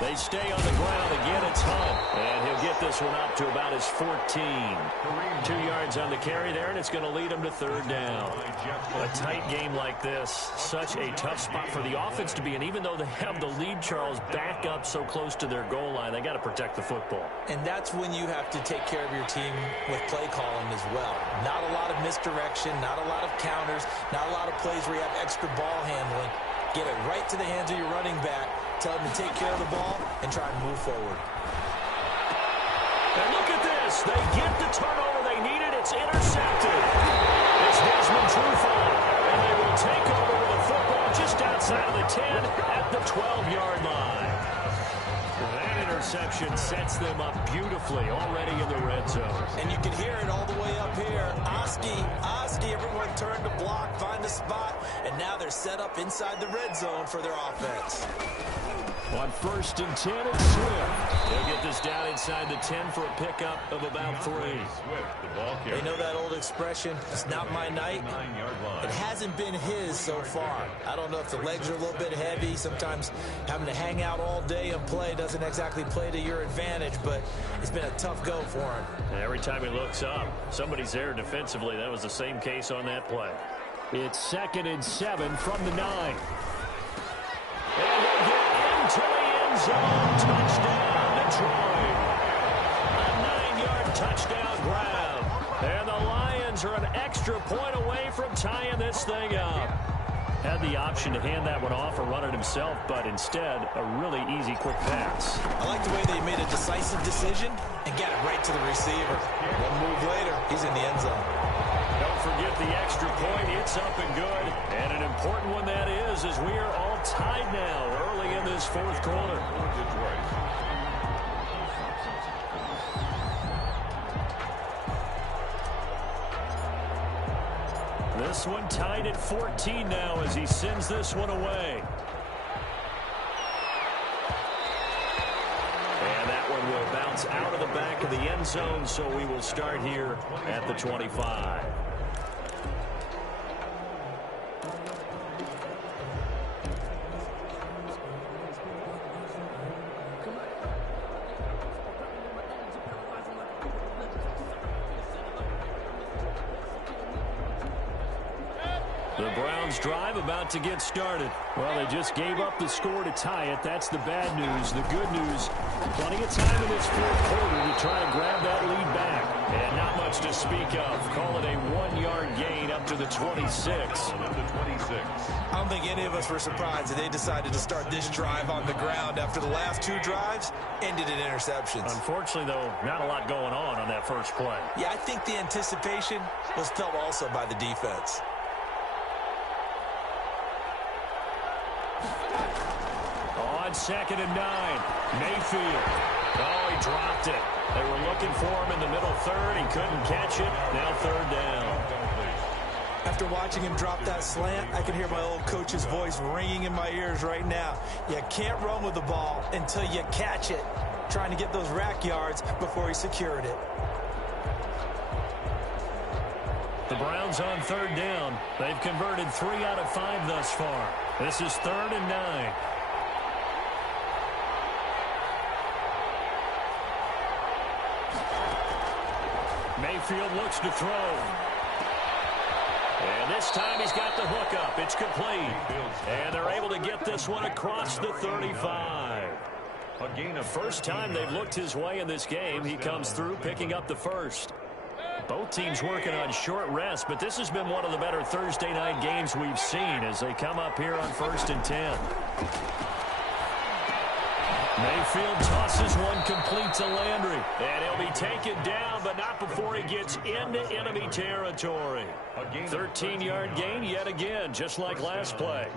They stay on the ground again. It's Hunt, and he'll get this one up to about his 14. 2 yards on the carry there, and it's going to lead him to third down. A tight game like this, such a tough spot for the offense to be in. Even though they have the lead, Charles, back up so close to their goal line, they got to protect the football. And that's when you have to take care of your team with play calling as well. Not a lot of misdirection, not a lot of counters, not a lot of plays where you have extra ball handling. Get it right to the hands of your running back. Tell them to take care of the ball and try and move forward. And look at this. They get the turnover they needed. It's intercepted. It's Desmond Trufant. And they will take over with the football just outside of the 10 at the 12-yard line. That interception sets them up beautifully already in the red zone. And you can hear it all the way up here. Oski, everyone turned to block, find a spot, and now they're set up inside the red zone for their offense. On 1st and 10, it's Swift. They'll get this down inside the 10 for a pickup of about 3. They know that old expression, it's not my night. It hasn't been his so far. I don't know if the legs are a little bit heavy. Sometimes having to hang out all day and play doesn't exactly play to your advantage, but it's been a tough go for him. And every time he looks up, somebody's there defensively. That was the same case on that play. It's 2nd and 7 from the 9. And they get into the end zone. Touchdown, Detroit. A 9-yard touchdown grab. And the Lions are an extra point away from tying this thing up. Had the option to hand that one off or run it himself, but instead, a really easy, quick pass. I like the way they made a decisive decision and got it right to the receiver. One move later, he's in the end zone. Don't forget the extra point. It's up and good. And an important one that is, as we are all tied now early in this 4th quarter. This one tied at 14 now as he sends this one away. And that one will bounce out of the back of the end zone, so we will start here at the 25. The Browns drive about to get started. Well, they just gave up the score to tie it. That's the bad news. The good news, plenty of time in this 4th quarter to try and grab that lead back. And not much to speak of. Call it a 1-yard gain up to the 26. I don't think any of us were surprised that they decided to start this drive on the ground after the last 2 drives ended in interceptions. Unfortunately, though, not a lot going on that first play. Yeah, I think the anticipation was felt also by the defense. On 2nd and 9, Mayfield. Oh, he dropped it. They were looking for him in the middle 3rd. He couldn't catch it. Now 3rd down. After watching him drop that slant, I can hear my old coach's voice ringing in my ears right now. You can't run with the ball until you catch it. Trying to get those rack yards before he secured it. The Browns on third down. They've converted 3 out of 5 thus far. This is 3rd and 9. Mayfield looks to throw. And this time he's got the hook up. It's complete. And they're able to get this one across the 35. First time they've looked his way in this game. He comes through picking up the first. Both teams working on short rest, but this has been one of the better Thursday night games we've seen as they come up here on 1st and 10. Mayfield tosses one complete to Landry. And he'll be taken down, but not before he gets into enemy territory. 13-yard gain yet again, just like last play.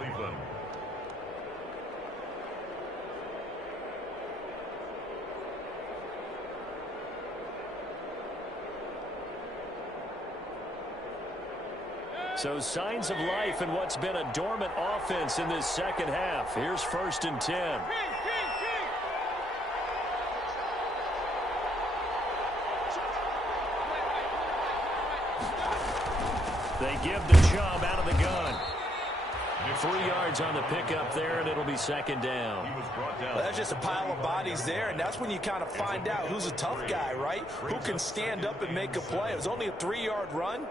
So signs of life in what's been a dormant offense in this second half. Here's 1st and 10. They give the Chubb out of the gun. 3 yards on the pickup there, and it'll be 2nd down. Well, that's just a pile of bodies there, and that's when you kind of find out who's a tough guy, right? Who can stand up and make a play. It was only a 3-yard run,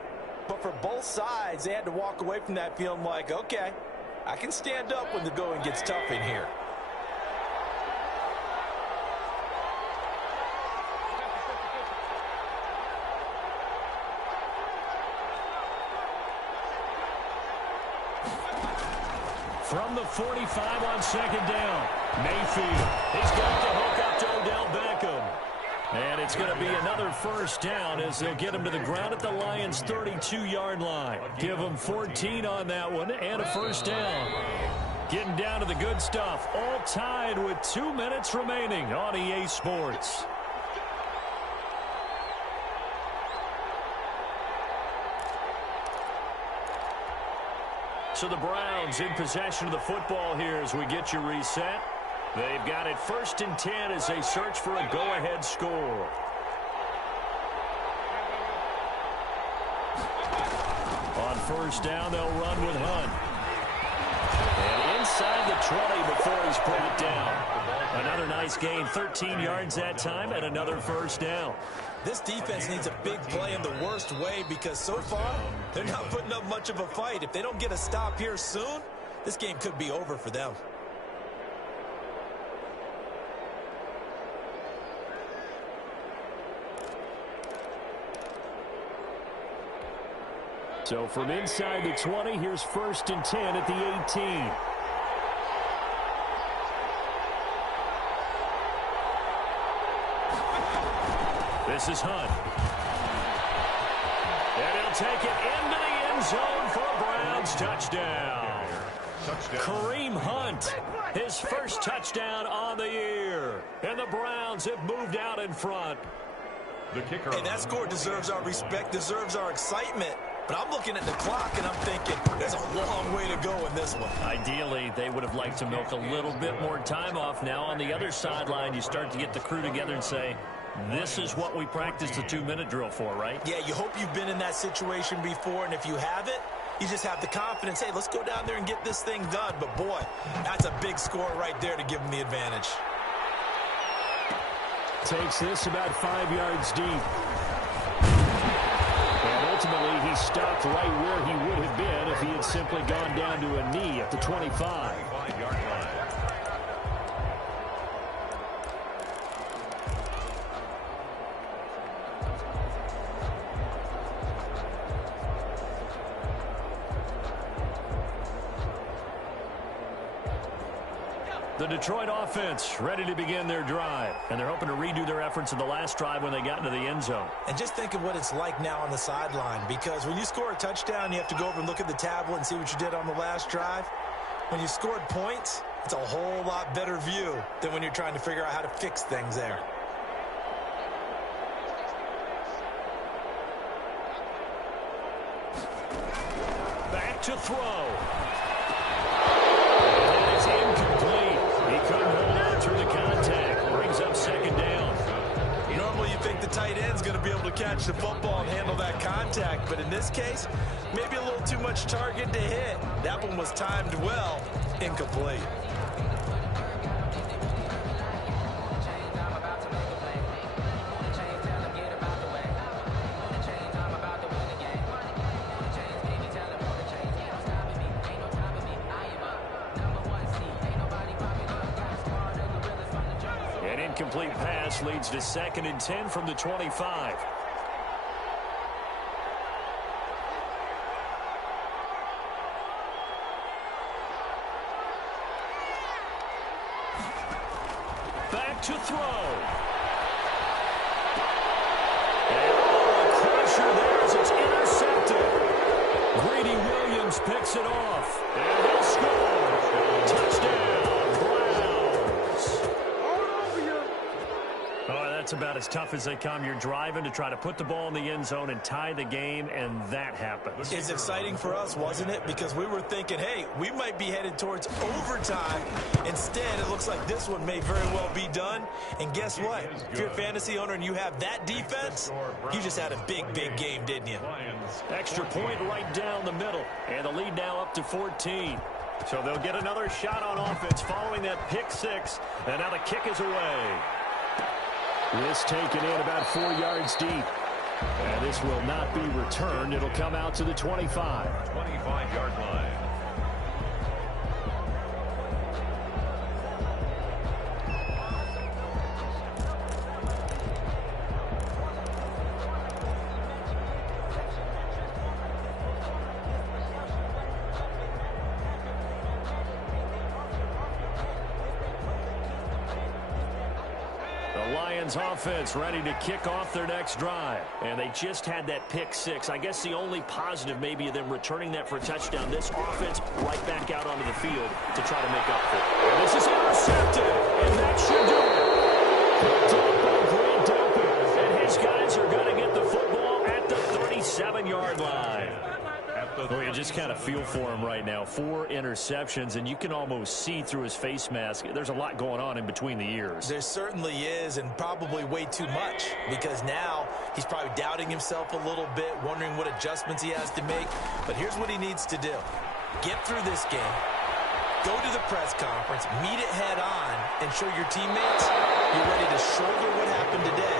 but for both sides, they had to walk away from that feeling like, okay, I can stand up when the going gets tough in here. From the 45 on 2nd down, Mayfield. He's got the hook up to Odell Beckham. And it's going to be another 1st down as they'll get him to the ground at the Lions' 32-yard line. Give him 14 on that one and a 1st down. Getting down to the good stuff. All tied with 2 minutes remaining on EA Sports. So the Browns in possession of the football here as we get you reset. They've got it 1st and 10 as they search for a go-ahead score. On 1st down, they'll run with Hunt. And inside the 20 before he's brought down. Another nice gain, 13 yards that time, and another 1st down. This defense needs a big play in the worst way because so far, they're not putting up much of a fight. If they don't get a stop here soon, this game could be over for them. So from inside the 20, here's 1st and 10 at the 18. This is Hunt. And he'll take it into the end zone for a Browns touchdown. Kareem Hunt, his first touchdown on the year. And the Browns have moved out in front. The kicker. Hey, that score deserves our respect, deserves our excitement. But I'm looking at the clock, and I'm thinking there's a long way to go in this one. Ideally, they would have liked to milk a little bit more time off. Now, on the other sideline, you start to get the crew together and say, this is what we practiced the 2-minute drill for, right? Yeah, you hope you've been in that situation before, and if you haven't, you just have the confidence, hey, let's go down there and get this thing done. But, boy, that's a big score right there to give them the advantage. Takes this about 5 yards deep. And ultimately, he stopped right where he would have been if he had simply gone down to a knee at the 25. 5-yard line. The Detroit offense ready to begin their drive. And they're hoping to redo their efforts in the last drive when they got into the end zone. And just think of what it's like now on the sideline, because when you score a touchdown, you have to go over and look at the tablet and see what you did on the last drive. When you scored points, it's a whole lot better view than when you're trying to figure out how to fix things there. Back to throw. And it's incomplete. He couldn't hold on through the contact. Brings up 2nd down. Normally you think the tight end's going to be able to catch the football and handle that contact. But in this case, maybe a little too much target to hit. That one was timed well, incomplete. An incomplete pass leads to 2nd and 10 from the 25. Back to throw. And a crusher there as it's intercepted. Greedy Williams picks it off. And he'll score. Touchdown, Browns. Oh, that's about as tough as they come. You're driving to try to put the ball in the end zone and tie the game, and that happens. It's exciting for us, wasn't it? Because we were thinking, hey, we might be headed towards overtime. Instead, it looks like this one may very well be done. And guess what? If you're a fantasy owner and you have that defense, you just had a big, big game, didn't you? Extra point right down the middle. And the lead now up to 14. So they'll get another shot on offense following that pick 6. And now the kick is away. This taken in about 4 yards deep. And this will not be returned. It'll come out to the 25. 25-yard line. Offense ready to kick off their next drive. And they just had that pick 6. I guess the only positive maybe of them returning that for a touchdown. This offense right back out onto the field to try to make up for it. And this is intercepted. And that should do it. Picked up by Grant Delpit. And his guys are going to get the football at the 37-yard line. Oh, you just kind of feel for him right now. 4 interceptions, and you can almost see through his face mask. There's a lot going on in between the ears. There certainly is, and probably way too much, because now he's probably doubting himself a little bit, wondering what adjustments he has to make. But here's what he needs to do. Get through this game, go to the press conference, meet it head on, and show your teammates you're ready to shoulder what happened today,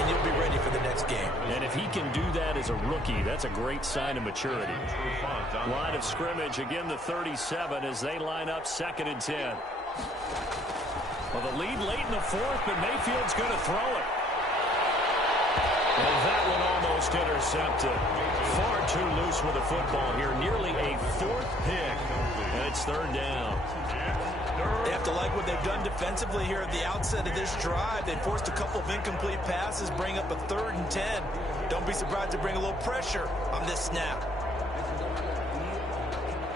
and you'll be ready for the next game. And if he can do that as a rookie, that's a great sign of maturity. Line of scrimmage, again the 37 as they line up 2nd and 10. Well, the lead late in the 4th, but Mayfield's going to throw it. And that one almost intercepted. Far too loose with the football here. Nearly a 4th pick. And it's 3rd down. They have to like what they've done defensively here at the outset of this drive. They forced a couple of incomplete passes, bring up a 3rd and 10. Don't be surprised to bring a little pressure on this snap.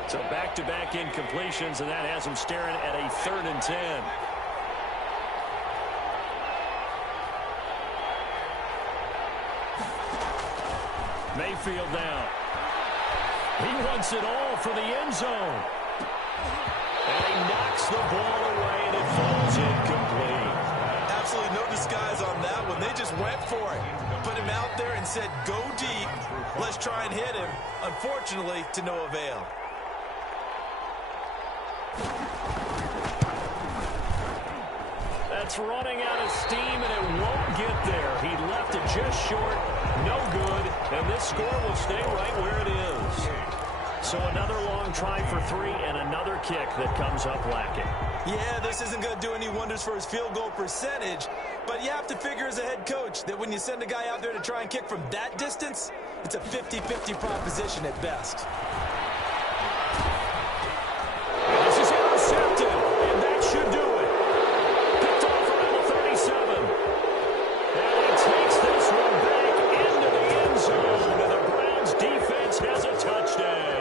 So back-to-back incompletions, and that has them staring at a 3rd and 10. Mayfield now. He wants it all for the end zone. And he knocks the ball away, and it falls incomplete. Absolutely no disguise on that one. They just went for it. Put him out there and said, go deep. Let's try and hit him. Unfortunately, to no avail. That's running out of steam, and it won't get there. He left it just short. No good. And this score will stay right where it is. So another long try for 3 and another kick that comes up lacking. Yeah, this isn't going to do any wonders for his field goal percentage, but you have to figure as a head coach that when you send a guy out there to try and kick from that distance, it's a 50-50 proposition at best. And this is intercepted, and that should do it. Picked off around the 37. And he takes this one back into the end zone, and the Browns defense has a touchdown.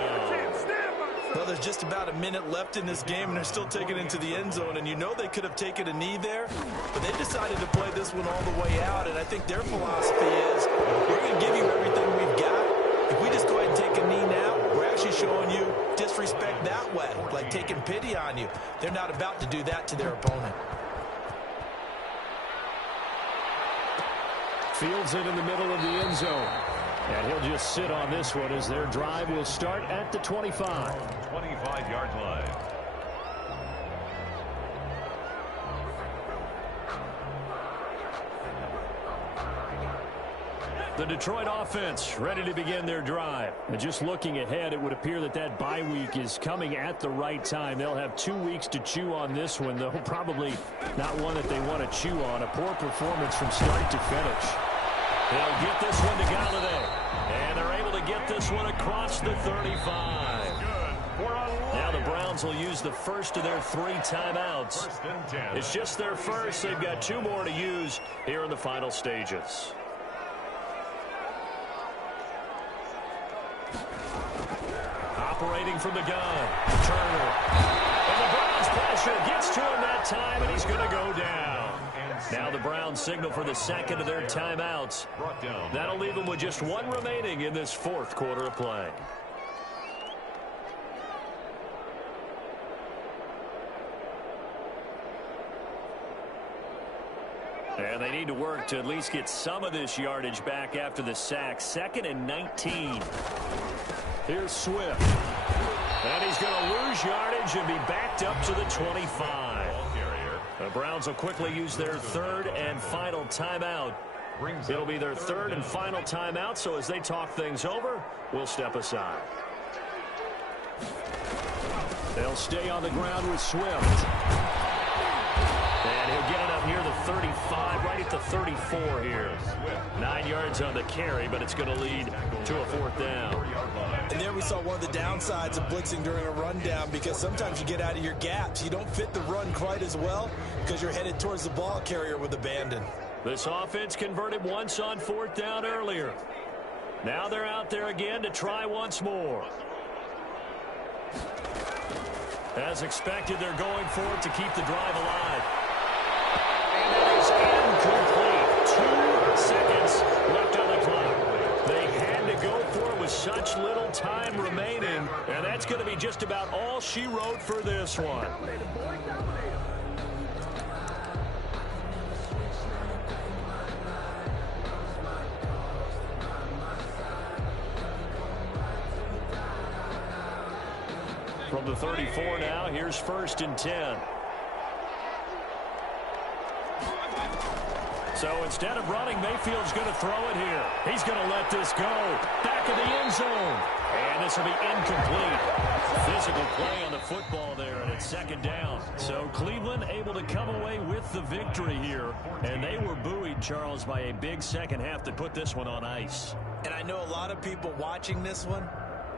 Well, there's just about a minute left in this game, and they're still taking it into the end zone. And you know they could have taken a knee there, but they decided to play this one all the way out. And I think their philosophy is, we're going to give you everything we've got. If we just go ahead and take a knee now, we're actually showing you disrespect that way, like taking pity on you. They're not about to do that to their opponent. Fields it in the middle of the end zone. And he'll just sit on this one as their drive will start at the 25. 25-yard line. The Detroit offense ready to begin their drive. And just looking ahead, it would appear that that bye week is coming at the right time. They'll have 2 weeks to chew on this one, though probably not one that they want to chew on. A poor performance from start to finish. They'll get this one to Galladay. And they're able to get this one across the 35. Now the Browns will use the first of their 3 timeouts. It's just their first. They've got 2 more to use here in the final stages. Operating from the gun, Turner. And the Browns pressure gets to him that time, and he's going to go down. Now the Browns signal for the second of their timeouts. That'll leave them with just 1 remaining in this 4th quarter of play. And they need to work to at least get some of this yardage back after the sack. 2nd and 19. Here's Swift. And he's going to lose yardage and be backed up to the 25. The Browns will quickly use their 3rd and final timeout. It'll be their 3rd and final timeout, so as they talk things over, we'll step aside. They'll stay on the ground with Swift. And he'll get it up near the 35, right at the 34 here. 9 yards on the carry, but it's going to lead to a 4th down. And there we saw one of the downsides of blitzing during a rundown, because sometimes you get out of your gaps. You don't fit the run quite as well because you're headed towards the ball carrier with abandon. This offense converted once on 4th down earlier. Now they're out there again to try once more. As expected, they're going for it to keep the drive alive. And that is incomplete. 2 seconds left on the clock. They had to go for it with such little time remaining, and that's going to be just about all she wrote for this one. From the 34 now, here's 1st and 10. So instead of running, Mayfield's going to throw it here. He's going to let this go. Back of the end zone. And this will be incomplete. Physical play on the football there, and it's 2nd down. So Cleveland able to come away with the victory here. And they were buoyed, Charles, by a big second half that put this one on ice. And I know a lot of people watching this one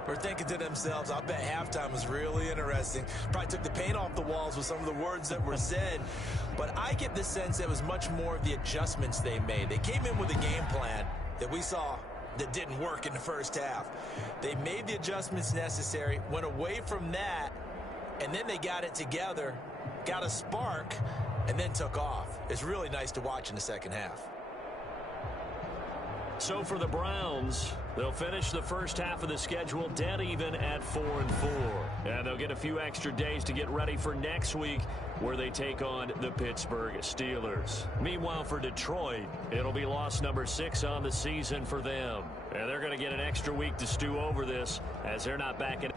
were thinking to themselves, I bet halftime was really interesting. Probably took the paint off the walls with some of the words that were said. But I get the sense it was much more of the adjustments they made. They came in with a game plan that we saw that didn't work in the first half. They made the adjustments necessary, went away from that, and then they got it together, got a spark, and then took off. It's really nice to watch in the second half. So for the Browns, they'll finish the first half of the schedule dead even at 4-4. And they'll get a few extra days to get ready for next week, where they take on the Pittsburgh Steelers. Meanwhile, for Detroit, it'll be loss number 6 on the season for them. And they're going to get an extra week to stew over this, as they're not back in.